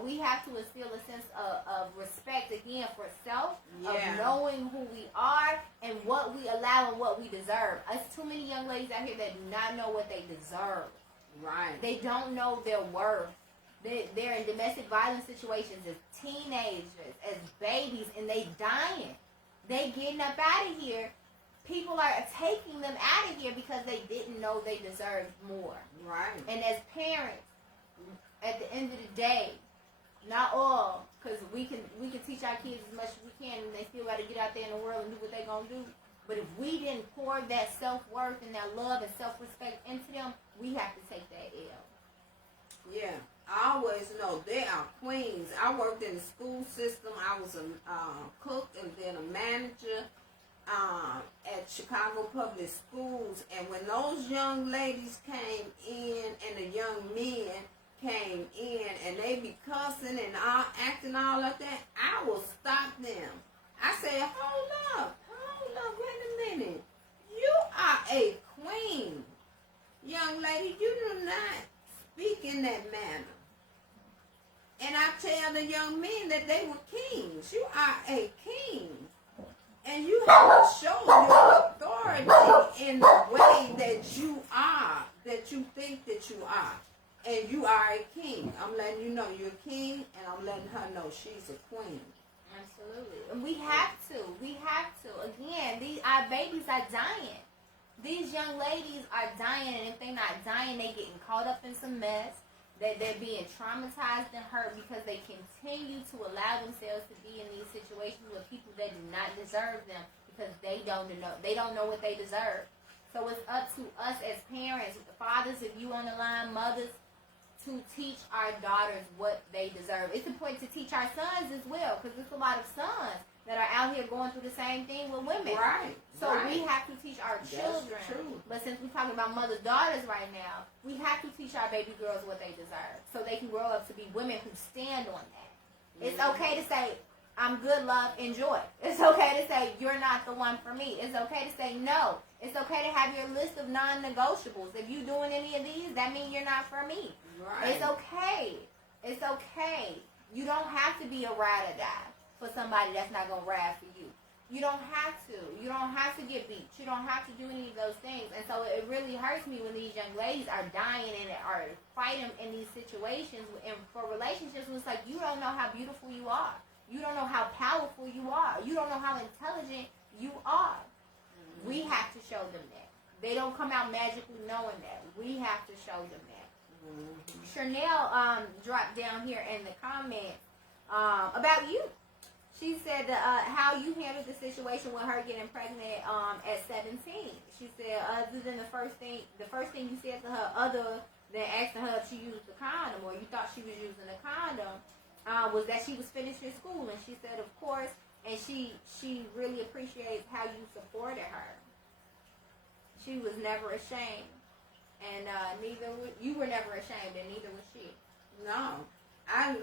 We have to instill a sense of respect, again, for self, of knowing who we are and what we allow and what we deserve. There's too many young ladies out here that do not know what they deserve. Right. They don't know their worth. They're in domestic violence situations as teenagers, as babies, and they dying. They getting up out of here. People are taking them out of here because they didn't know they deserved more. Right. And as parents, at the end of the day, not all, because we can teach our kids as much as we can, and they still got to get out there in the world and do what they're going to do. But if we didn't pour that self-worth and that love and self-respect into them, we have to take that L. Yeah. I always know they are queens. I worked in the school system. I was a cook and then a manager at Chicago Public Schools. And when those young ladies came in and the young men came in and they be cussing and all, acting all like that, I will stop them. I say, hold up, wait a minute. You are a queen. Young lady, you do not speak in that manner. And I tell the young men that they were kings. You are a king. And you have to show your authority in the way that you are, that you think that you are. And you are a king. I'm letting you know you're a king, and I'm letting her know she's a queen. Absolutely. And we have to. Again, our babies are dying. These young ladies are dying, and if they're not dying, they're getting caught up in some mess. That they're being traumatized and hurt because they continue to allow themselves to be in these situations with people that do not deserve them because they don't know what they deserve. So it's up to us as parents, fathers, if you on the line, mothers, to teach our daughters what they deserve. It's important to teach our sons as well, because there's a lot of sons that are out here going through the same thing with women. Right. So we have to teach our children. That's true. But since we're talking about mothers, daughters right now, we have to teach our baby girls what they deserve, so they can grow up to be women who stand on that. Mm-hmm. It's okay to say, I'm good, love, enjoy. It's okay to say, you're not the one for me. It's okay to say no. It's okay to have your list of non-negotiables. If you're doing any of these, that means you're not for me. Right. It's okay. It's okay. You don't have to be a ride or die for somebody that's not going to ride for you. You don't have to. You don't have to get beat. You don't have to do any of those things. And so it really hurts me when these young ladies are dying and are fighting in these situations and for relationships. It's like, you don't know how beautiful you are. You don't know how powerful you are. You don't know how intelligent you are. Mm-hmm. We have to show them that. They don't come out magically knowing that. We have to show them that. Mm-hmm. Chanel dropped down here in the comments about you. She said how you handled the situation with her getting pregnant at 17. She said other than the first thing you said to her, other than asking her if she used a condom or you thought she was using a condom, was that she was finishing school. And she said, of course, and she really appreciates how you supported her. She was never ashamed, and you were never ashamed, and neither was she. No,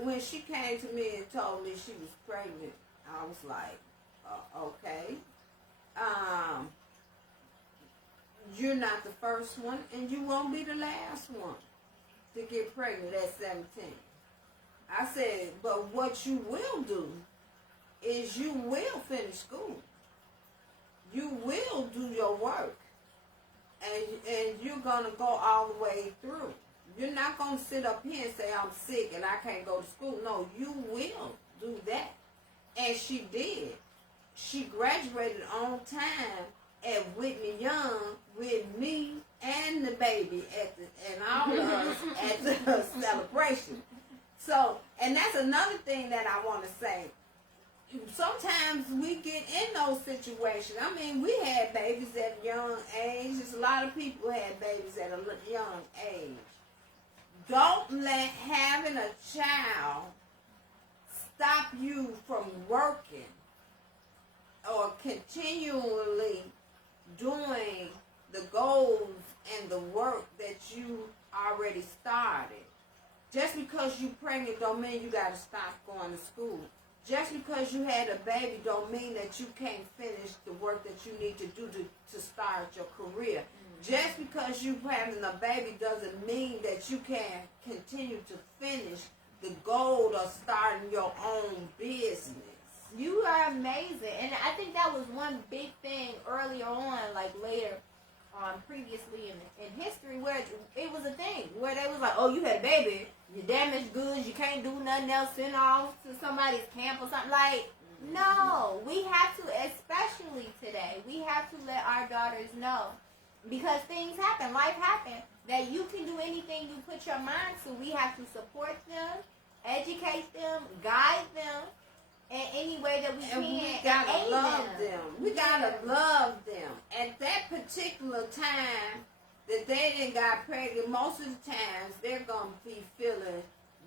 when she came to me and told me she was pregnant, I was like, okay. You're not the first one, and you won't be the last one to get pregnant at 17. I said, but what you will do is you will finish school. You will do your work. And you're going to go all the way through. You're not going to sit up here and say, I'm sick and I can't go to school. No, you will do that. And she did. She graduated on time at Whitney Young with me and the baby and all of us at the celebration. So, and that's another thing that I want to say. Sometimes we get in those situations. I mean, we had babies at a young age. There's a lot of people who had babies at a young age. Don't let having a child stop you from working or continually doing the goals and the work that you already started. Just because you're pregnant don't mean you got to stop going to school. Just because you had a baby don't mean that you can't finish the work that you need to do to start your career. Just because you having a baby doesn't mean that you can't continue to finish the goal of starting your own business. You are amazing. And I think that was one big thing earlier on, like later, previously in history, where it was a thing, where they was like, oh, you had a baby, you damaged goods, you can't do nothing else, send off to somebody's camp or something. Like, no, we have to, especially today, we have to let our daughters know, because things happen, life happens, that you can do anything you put your mind to. We have to support them, educate them, guide them in any way that we can. We gotta love them. We gotta love them. At that particular time that they done got pregnant, most of the times they're gonna be feeling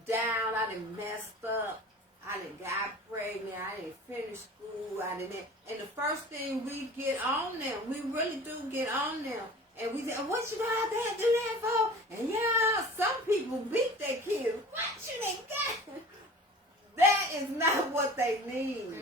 down. I done messed up. I done got pregnant. I didn't finish school. And the first thing we get on them, we really do get on them. And we say, what you got there, do that for? And yeah, some people beat their kids. What you done got? That is not what they need.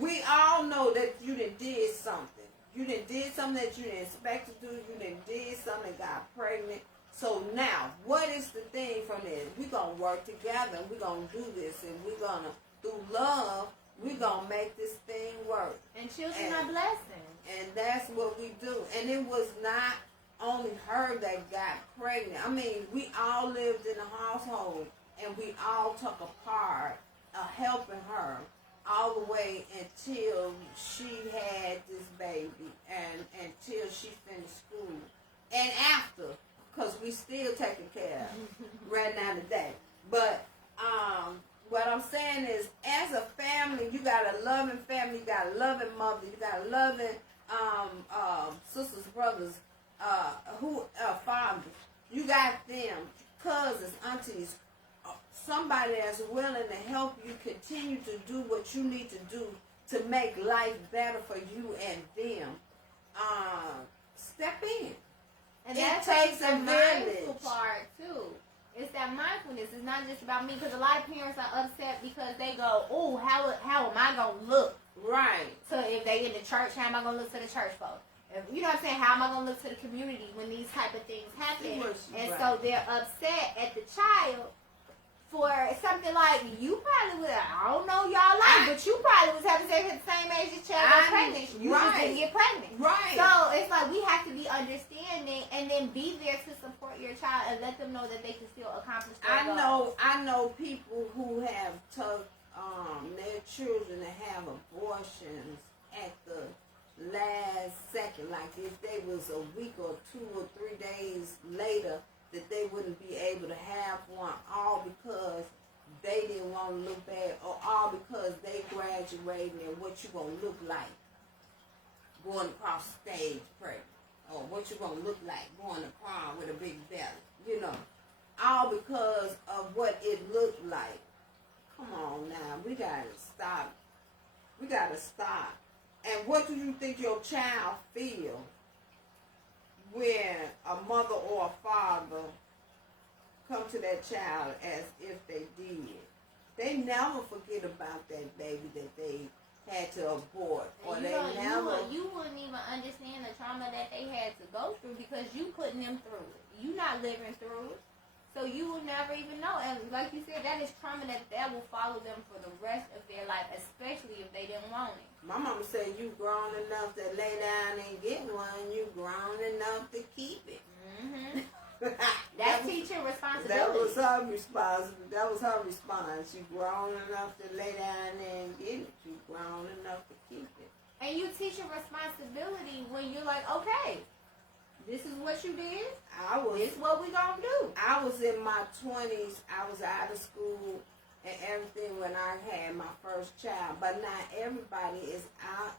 We all know that you done did something. You done did something that you didn't expect to do. You done did something and got pregnant. So now, what is the thing from this? We're going to work together. We're going to do this. And we're going to, through love, we're going to make this thing work. And children are blessings. And that's what we do. And it was not only her that got pregnant. I mean, we all lived in a household. And we all took a part of helping her all the way until she had this baby. And until she finished school. And after. Because we still taking care of right now today. But what I'm saying is, as a family, you got a loving family, you got a loving mother, you got a loving sisters, brothers, fathers. You got them, cousins, aunties, somebody that's willing to help you continue to do what you need to do to make life better for you and them. Step in. And that takes a mindful part too. It's that mindfulness. It's not just about me, because a lot of parents are upset because they go, "Oh, how am I gonna look?" Right. So if they in the church, how am I gonna look to the church folks? You know what I'm saying? How am I gonna look to the community when these type of things happen? And so they're upset at the child for something like, you probably would, I don't know y'all but you probably was having sex at the same age as child got pregnant. You just didn't get pregnant. Right. So it's like we have to be understanding and then be there to support your child and let them know that they can still accomplish their goals. I know people who have took their children to have abortions at the last second, like if they was a week or 2 or 3 days later, that they wouldn't be able to have one, all because they didn't want to look bad, or all because they graduated and what you gonna look like going across stage pregnant, or what you gonna look like going to prom with a big belly, you know, all because of what it looked like. Come on now, we gotta stop. We gotta stop. And what do you think your child feels when a mother or a father come to that child as if they did? They never forget about that baby that they had to abort. Or you wouldn't even understand the trauma that they had to go through because you putting them through it. You not living through it. So you will never even know. And like you said, that is trauma that will follow them for the rest of their life, especially if they didn't want it. My mama said, you grown enough to lay down and get one. You grown enough to keep it. Mm-hmm. That's teaching responsibility. That was her response. That was her response. You grown enough to lay down and get it. You grown enough to keep it. And you teaching responsibility when you're like, okay, this is what you did. This is what we gonna do. I was in my 20s. I was out of school, and everything when I had my first child. But not everybody is out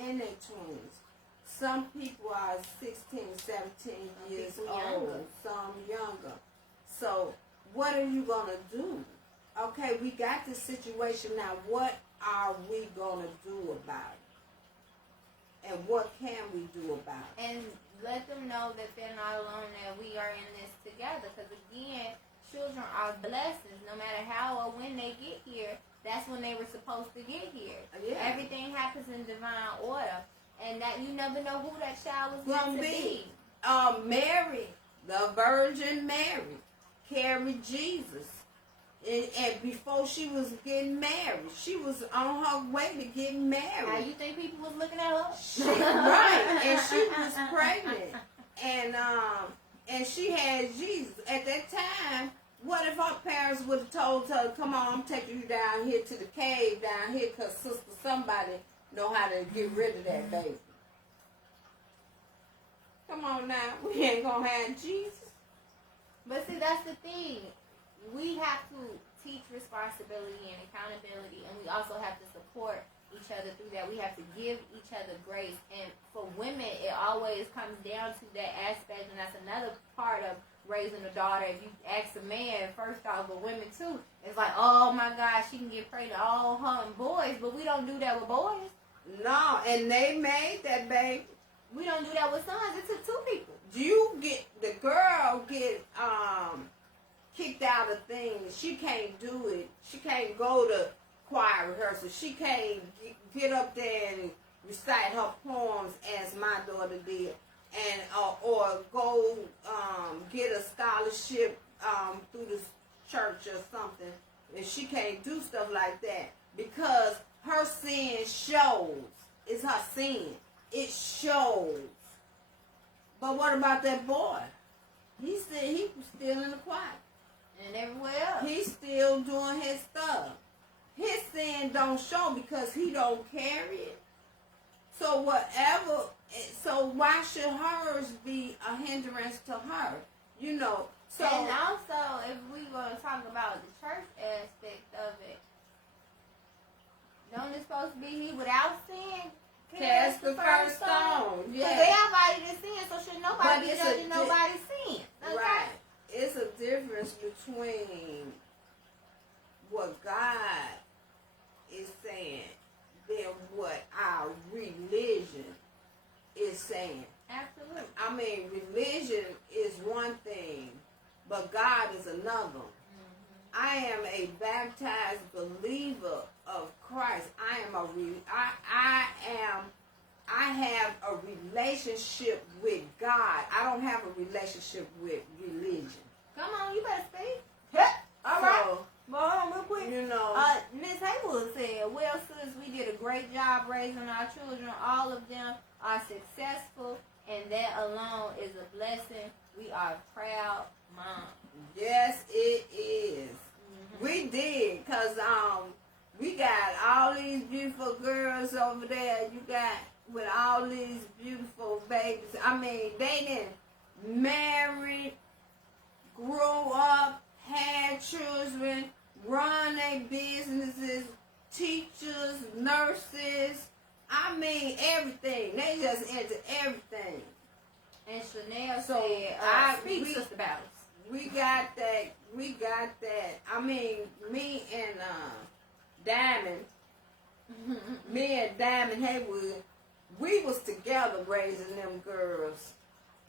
in their 20s. Some people are 16, 17 years old, some younger. So what are you going to do? Okay, we got this situation now. What are we going to do about it? And what can we do about it? And let them know that they're not alone, that we are in this together. Because again, children are blessings. No matter how or when they get here, that's when they were supposed to get here. Yeah. Everything happens in divine order. And that you never know who that child was going to be. Mary, the Virgin Mary, carried Jesus. And before she was getting married, she was on her way to getting married. Now you think people was looking at her? Right, and she was pregnant, and she had Jesus. At that time, what if her parents would have told her, "Come on, I'm taking you down here to the cave down here, cause sister somebody know how to get rid of that baby." Come on now, we ain't gonna have Jesus. But see, that's the thing. We have to teach responsibility and accountability, and we also have to support each other through that. We have to give each other grace. And for women, it always comes down to that aspect, and that's another part of raising a daughter. If you ask a man, first off, but women too, it's like, oh my God, she can get pregnant, all her and boys, but we don't do that with boys. No, and they made that baby. We don't do that with sons. It took two people. The girl get kicked out of things. She can't do it. She can't go to choir rehearsal. She can't get up there and recite her poems as my daughter did, and or go get a scholarship through the church or something. And she can't do stuff like that because her sin shows. It's her sin. It shows. But what about that boy? He said he was still in the choir. And everywhere else. He's still doing his stuff. His sin don't show because he don't carry it. So why should hers be a hindrance to her? You know. So and also, if we going to talk about the church aspect of it, don't it supposed to be he without sin? Cast the first stone. Yeah. Because everybody just sin, so should nobody be judging nobody's sin. Okay? Right. It's a difference between what God is saying than what our religion is saying. Absolutely. I mean, religion is one thing, but God is another. Mm-hmm. I am a baptized believer of Christ. I have a relationship with God. I don't have a relationship with religion. Come on, you better speak. All So, right. Well, hold on real quick. You know. Ms. Haywood said, well, sis, we did a great job raising our children. All of them are successful, and that alone is a blessing. We are proud moms. Yes, it is. Mm-hmm. We did, because we got all these beautiful girls over there. You got with all these beautiful babies. I mean, they didn't marry, grew up, had children, run their businesses, teachers, nurses. I mean, everything. They just into everything. And Chanel said, speak, Sister Battles. We got that. I mean, me and Diamond, me and Diamond Haywood, we was together raising them girls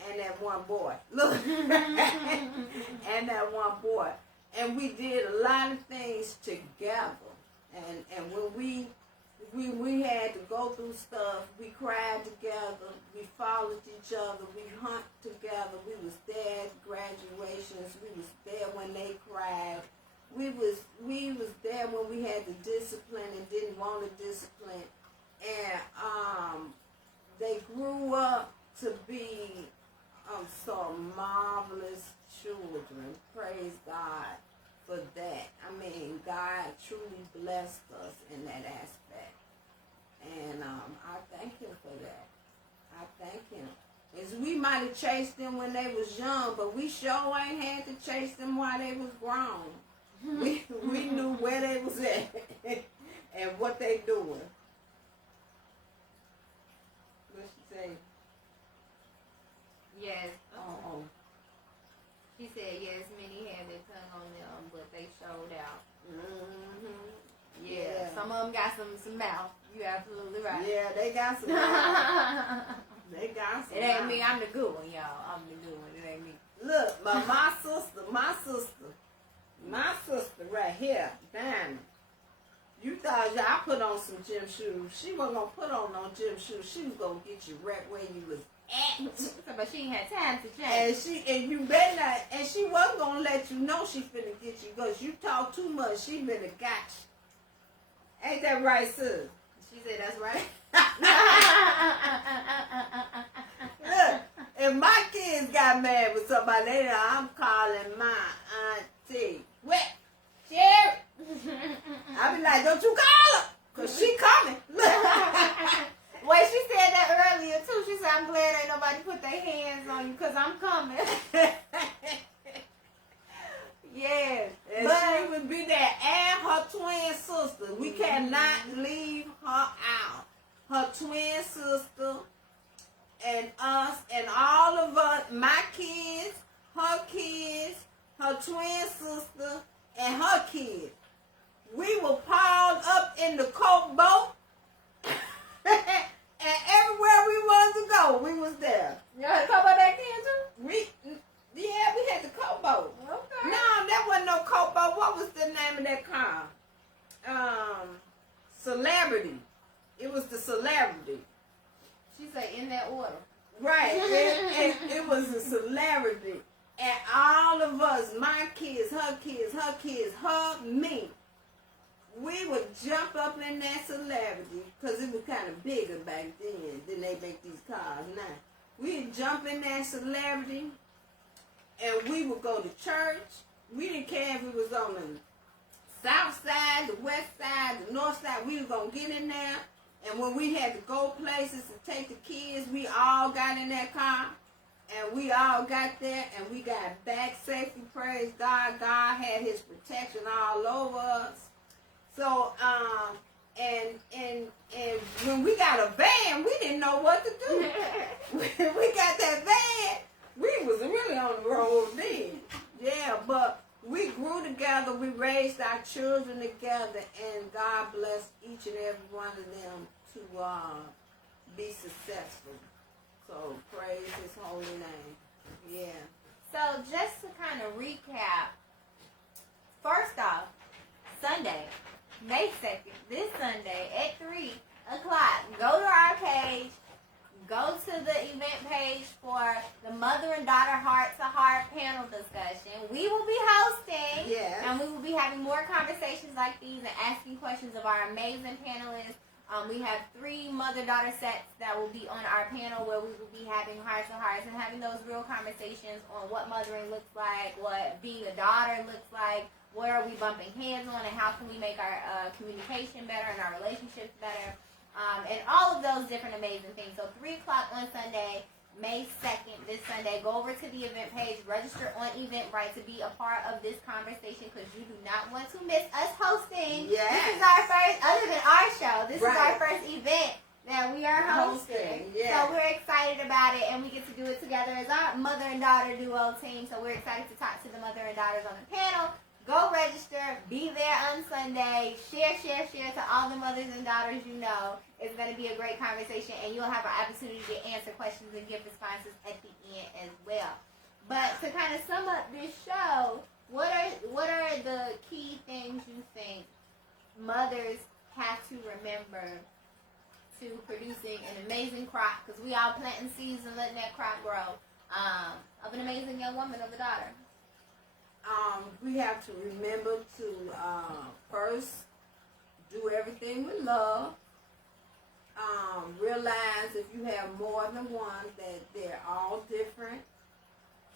and that one boy. Look, and that one boy. And we did a lot of things together. And when we had to go through stuff, we cried together, we followed each other, we hunt together, we was there at graduations, we was there when they cried. We was there when we had to discipline and didn't want to discipline. And they grew up to be some marvelous children. Praise God for that. I mean, God truly blessed us in that aspect. And I thank him for that. I thank him. As we might have chased them when they was young, but we sure ain't had to chase them while they was grown. We knew where they was at and what they doing. What she say? Yes. Oh. She said yes, many had their tongue on them, but they showed out. Mm-hmm. Yeah. Some of them got some mouth. You absolutely right. Yeah, they got some mouth. They got some It ain't mouth. me. I'm the good one, y'all. I'm the good one. It ain't me. Look, my sister right here, Diamond. You thought I put on some gym shoes. She wasn't going to put on no gym shoes. She was going to get you right where you was at. But she ain't had time to change. And you better not, and she wasn't going to let you know she finna get you because you talk too much. She finna got you. Ain't that right, sis? She said that's right. Look, if my kids got mad with somebody, they know I'm calling my auntie. What? Sherry? I be like, don't you call her, because she coming. Wait, she said that earlier, too. She said, I'm glad ain't nobody put their hands on you, because I'm coming. Yes. And she would be there, and her twin sister. We cannot leave her out. Her twin sister and us and all of us, my kids, her twin sister, and her kids. We were piled up in the coke boat, and everywhere we wanted to go, we was there. You had a coke boat back then, too? We had the coke boat. Okay. No, that wasn't no coke boat. What was the name of that car? Celebrity. It was the Celebrity. She said in that order. Right. It was a Celebrity. And all of us, my kids, her, me, we would jump up in that Celebrity because it was kind of bigger back then than they make these cars now. We'd jump in that Celebrity and we would go to church. We didn't care if it was on the south side, the west side, the north side. We were going to get in there. And when we had to go places to take the kids, we all got in that car. And we all got there and we got back safely. Praise God. God had his protection all over us. So, and when we got a van, we didn't know what to do. When we got that van, we was really on the road then. Yeah, but we grew together. We raised our children together, and God blessed each and every one of them to be successful. So praise his holy name. Yeah. So just to kind of recap, first off, Sunday, May 2nd, this Sunday at 3 o'clock, go to our page, go to the event page for the mother and daughter heart-to-heart panel discussion. We will be hosting, and we will be having more conversations like these and asking questions of our amazing panelists. We have 3 mother-daughter sets that will be on our panel where we will be having heart-to-hearts and having those real conversations on what mothering looks like, what being a daughter looks like, what are we bumping heads on, and how can we make our communication better and our relationships better, and all of those different amazing things. So 3 o'clock on Sunday, May 2nd, this Sunday. Go over to the event page, register on Eventbrite to be a part of this conversation because you do not want to miss us hosting. Yes. This is our first, other than our show, this is our first event that we are hosting. Yeah. So we're excited about it, and we get to do it together as our mother and daughter duo team. So we're excited to talk to the mother and daughters on the panel. Go register, be there on Sunday, share to all the mothers and daughters you know. It's going to be a great conversation, and you'll have an opportunity to answer questions and give responses at the end as well. But to kind of sum up this show, what are the key things you think mothers have to remember to producing an amazing crop, because we all planting seeds and letting that crop grow, of an amazing young woman, of a daughter? We have to remember to first do everything with love. Realize if you have more than one that they're all different.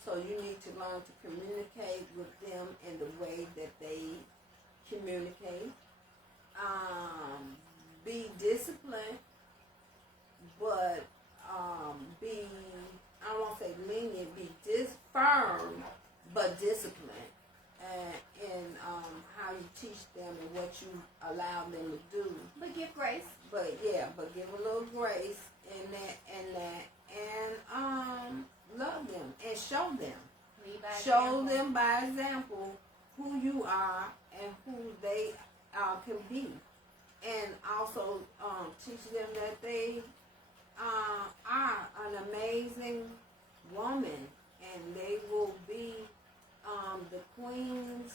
So you need to learn to communicate with them in the way that they communicate. Be disciplined, but be, I don't want to say lenient, be firm, but disciplined. in how you teach them and what you allow them to do. But give grace. But give a little grace in that, and love them and show them. Show them by example who you are and who they can be, and also teach them that they are an amazing woman, and they will be the queens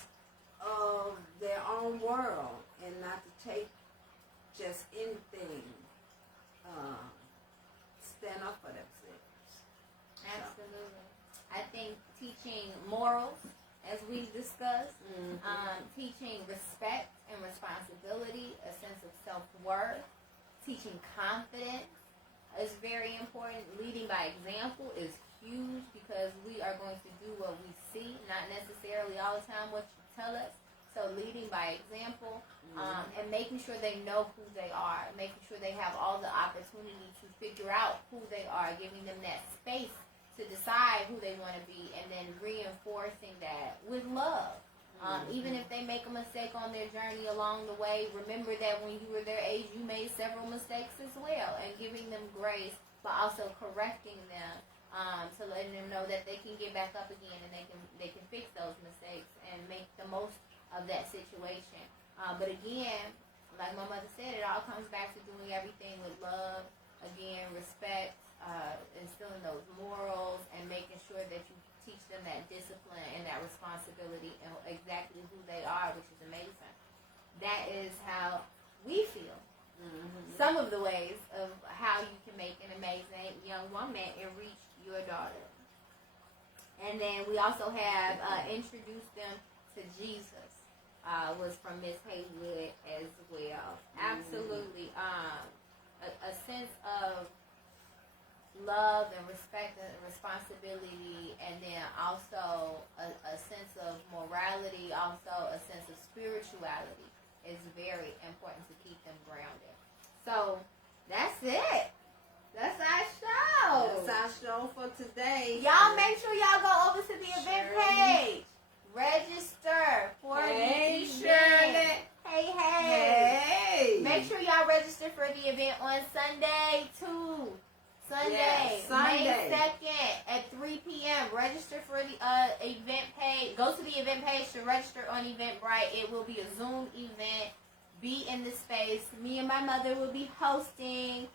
of their own world, and not to take just anything. Stand up for themselves. Absolutely. I think teaching morals, as we discussed, teaching respect and responsibility, a sense of self-worth, teaching confidence is very important. Leading by example is huge, because we are going to do what we see, not necessarily all the time what you tell us. So leading by example, and making sure they know who they are, making sure they have all the opportunity to figure out who they are, giving them that space to decide who they want to be, and then reinforcing that with love. Even if they make a mistake on their journey along the way, remember that when you were their age, you made several mistakes as well, and giving them grace, but also correcting them, to letting them know that they can get back up again, and they can fix those mistakes and make the most of that situation. But again, like my mother said, it all comes back to doing everything with love, again, respect, instilling those morals, and making sure that you teach them that discipline and that responsibility and exactly who they are, which is amazing. That is how we feel. Some of the ways of how you can make an amazing young woman and reach your daughter. And then we also have introduced them to Jesus. Was from Miss Haywood as well. Absolutely. A sense of love and respect and responsibility, and then also a sense of morality, also a sense of spirituality is very important to keep them grounded. So that's it. That's our show. That's our show for today. Y'all make sure y'all go over to the event page. Register for the event. Hey. Make sure y'all register for the event on Sunday too. Sunday. May 2nd at 3 p.m. Register for the event page. Go to the event page to register on Eventbrite. It will be a Zoom event. Be in the space. Me and my mother will be hosting.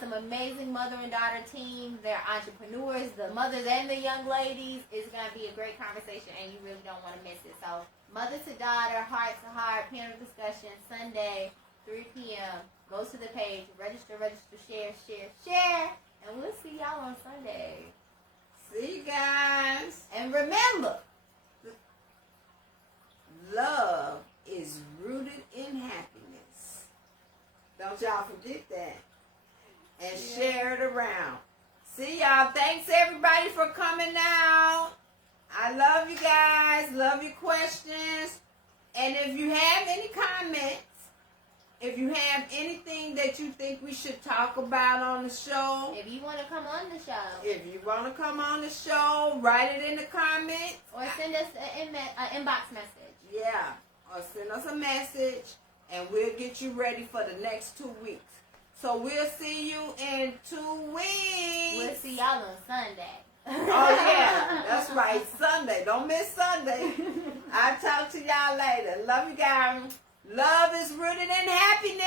Some amazing mother and daughter teams. They're entrepreneurs, the mothers and the young ladies. It's going to be a great conversation, and you really don't want to miss it. So, mother to daughter, heart to heart, panel discussion, Sunday, 3 p.m. Go to the page, register, share. And we'll see y'all on Sunday. See you guys. And remember, love is rooted in happiness. Don't y'all forget that. And share it around. See y'all. Thanks everybody for coming out. I love you guys. Love your questions. And if you have any comments, if you have anything that you think we should talk about on the show. If you want to come on the show. If you want to come on the show, write it in the comments. Or send us an inbox message. Yeah. Or send us a message. And we'll get you ready for the next 2 weeks. So we'll see you in 2 weeks. We'll see y'all on Sunday. Oh, yeah. That's right. Sunday. Don't miss Sunday. I'll talk to y'all later. Love you guys. Love is rooted in happiness.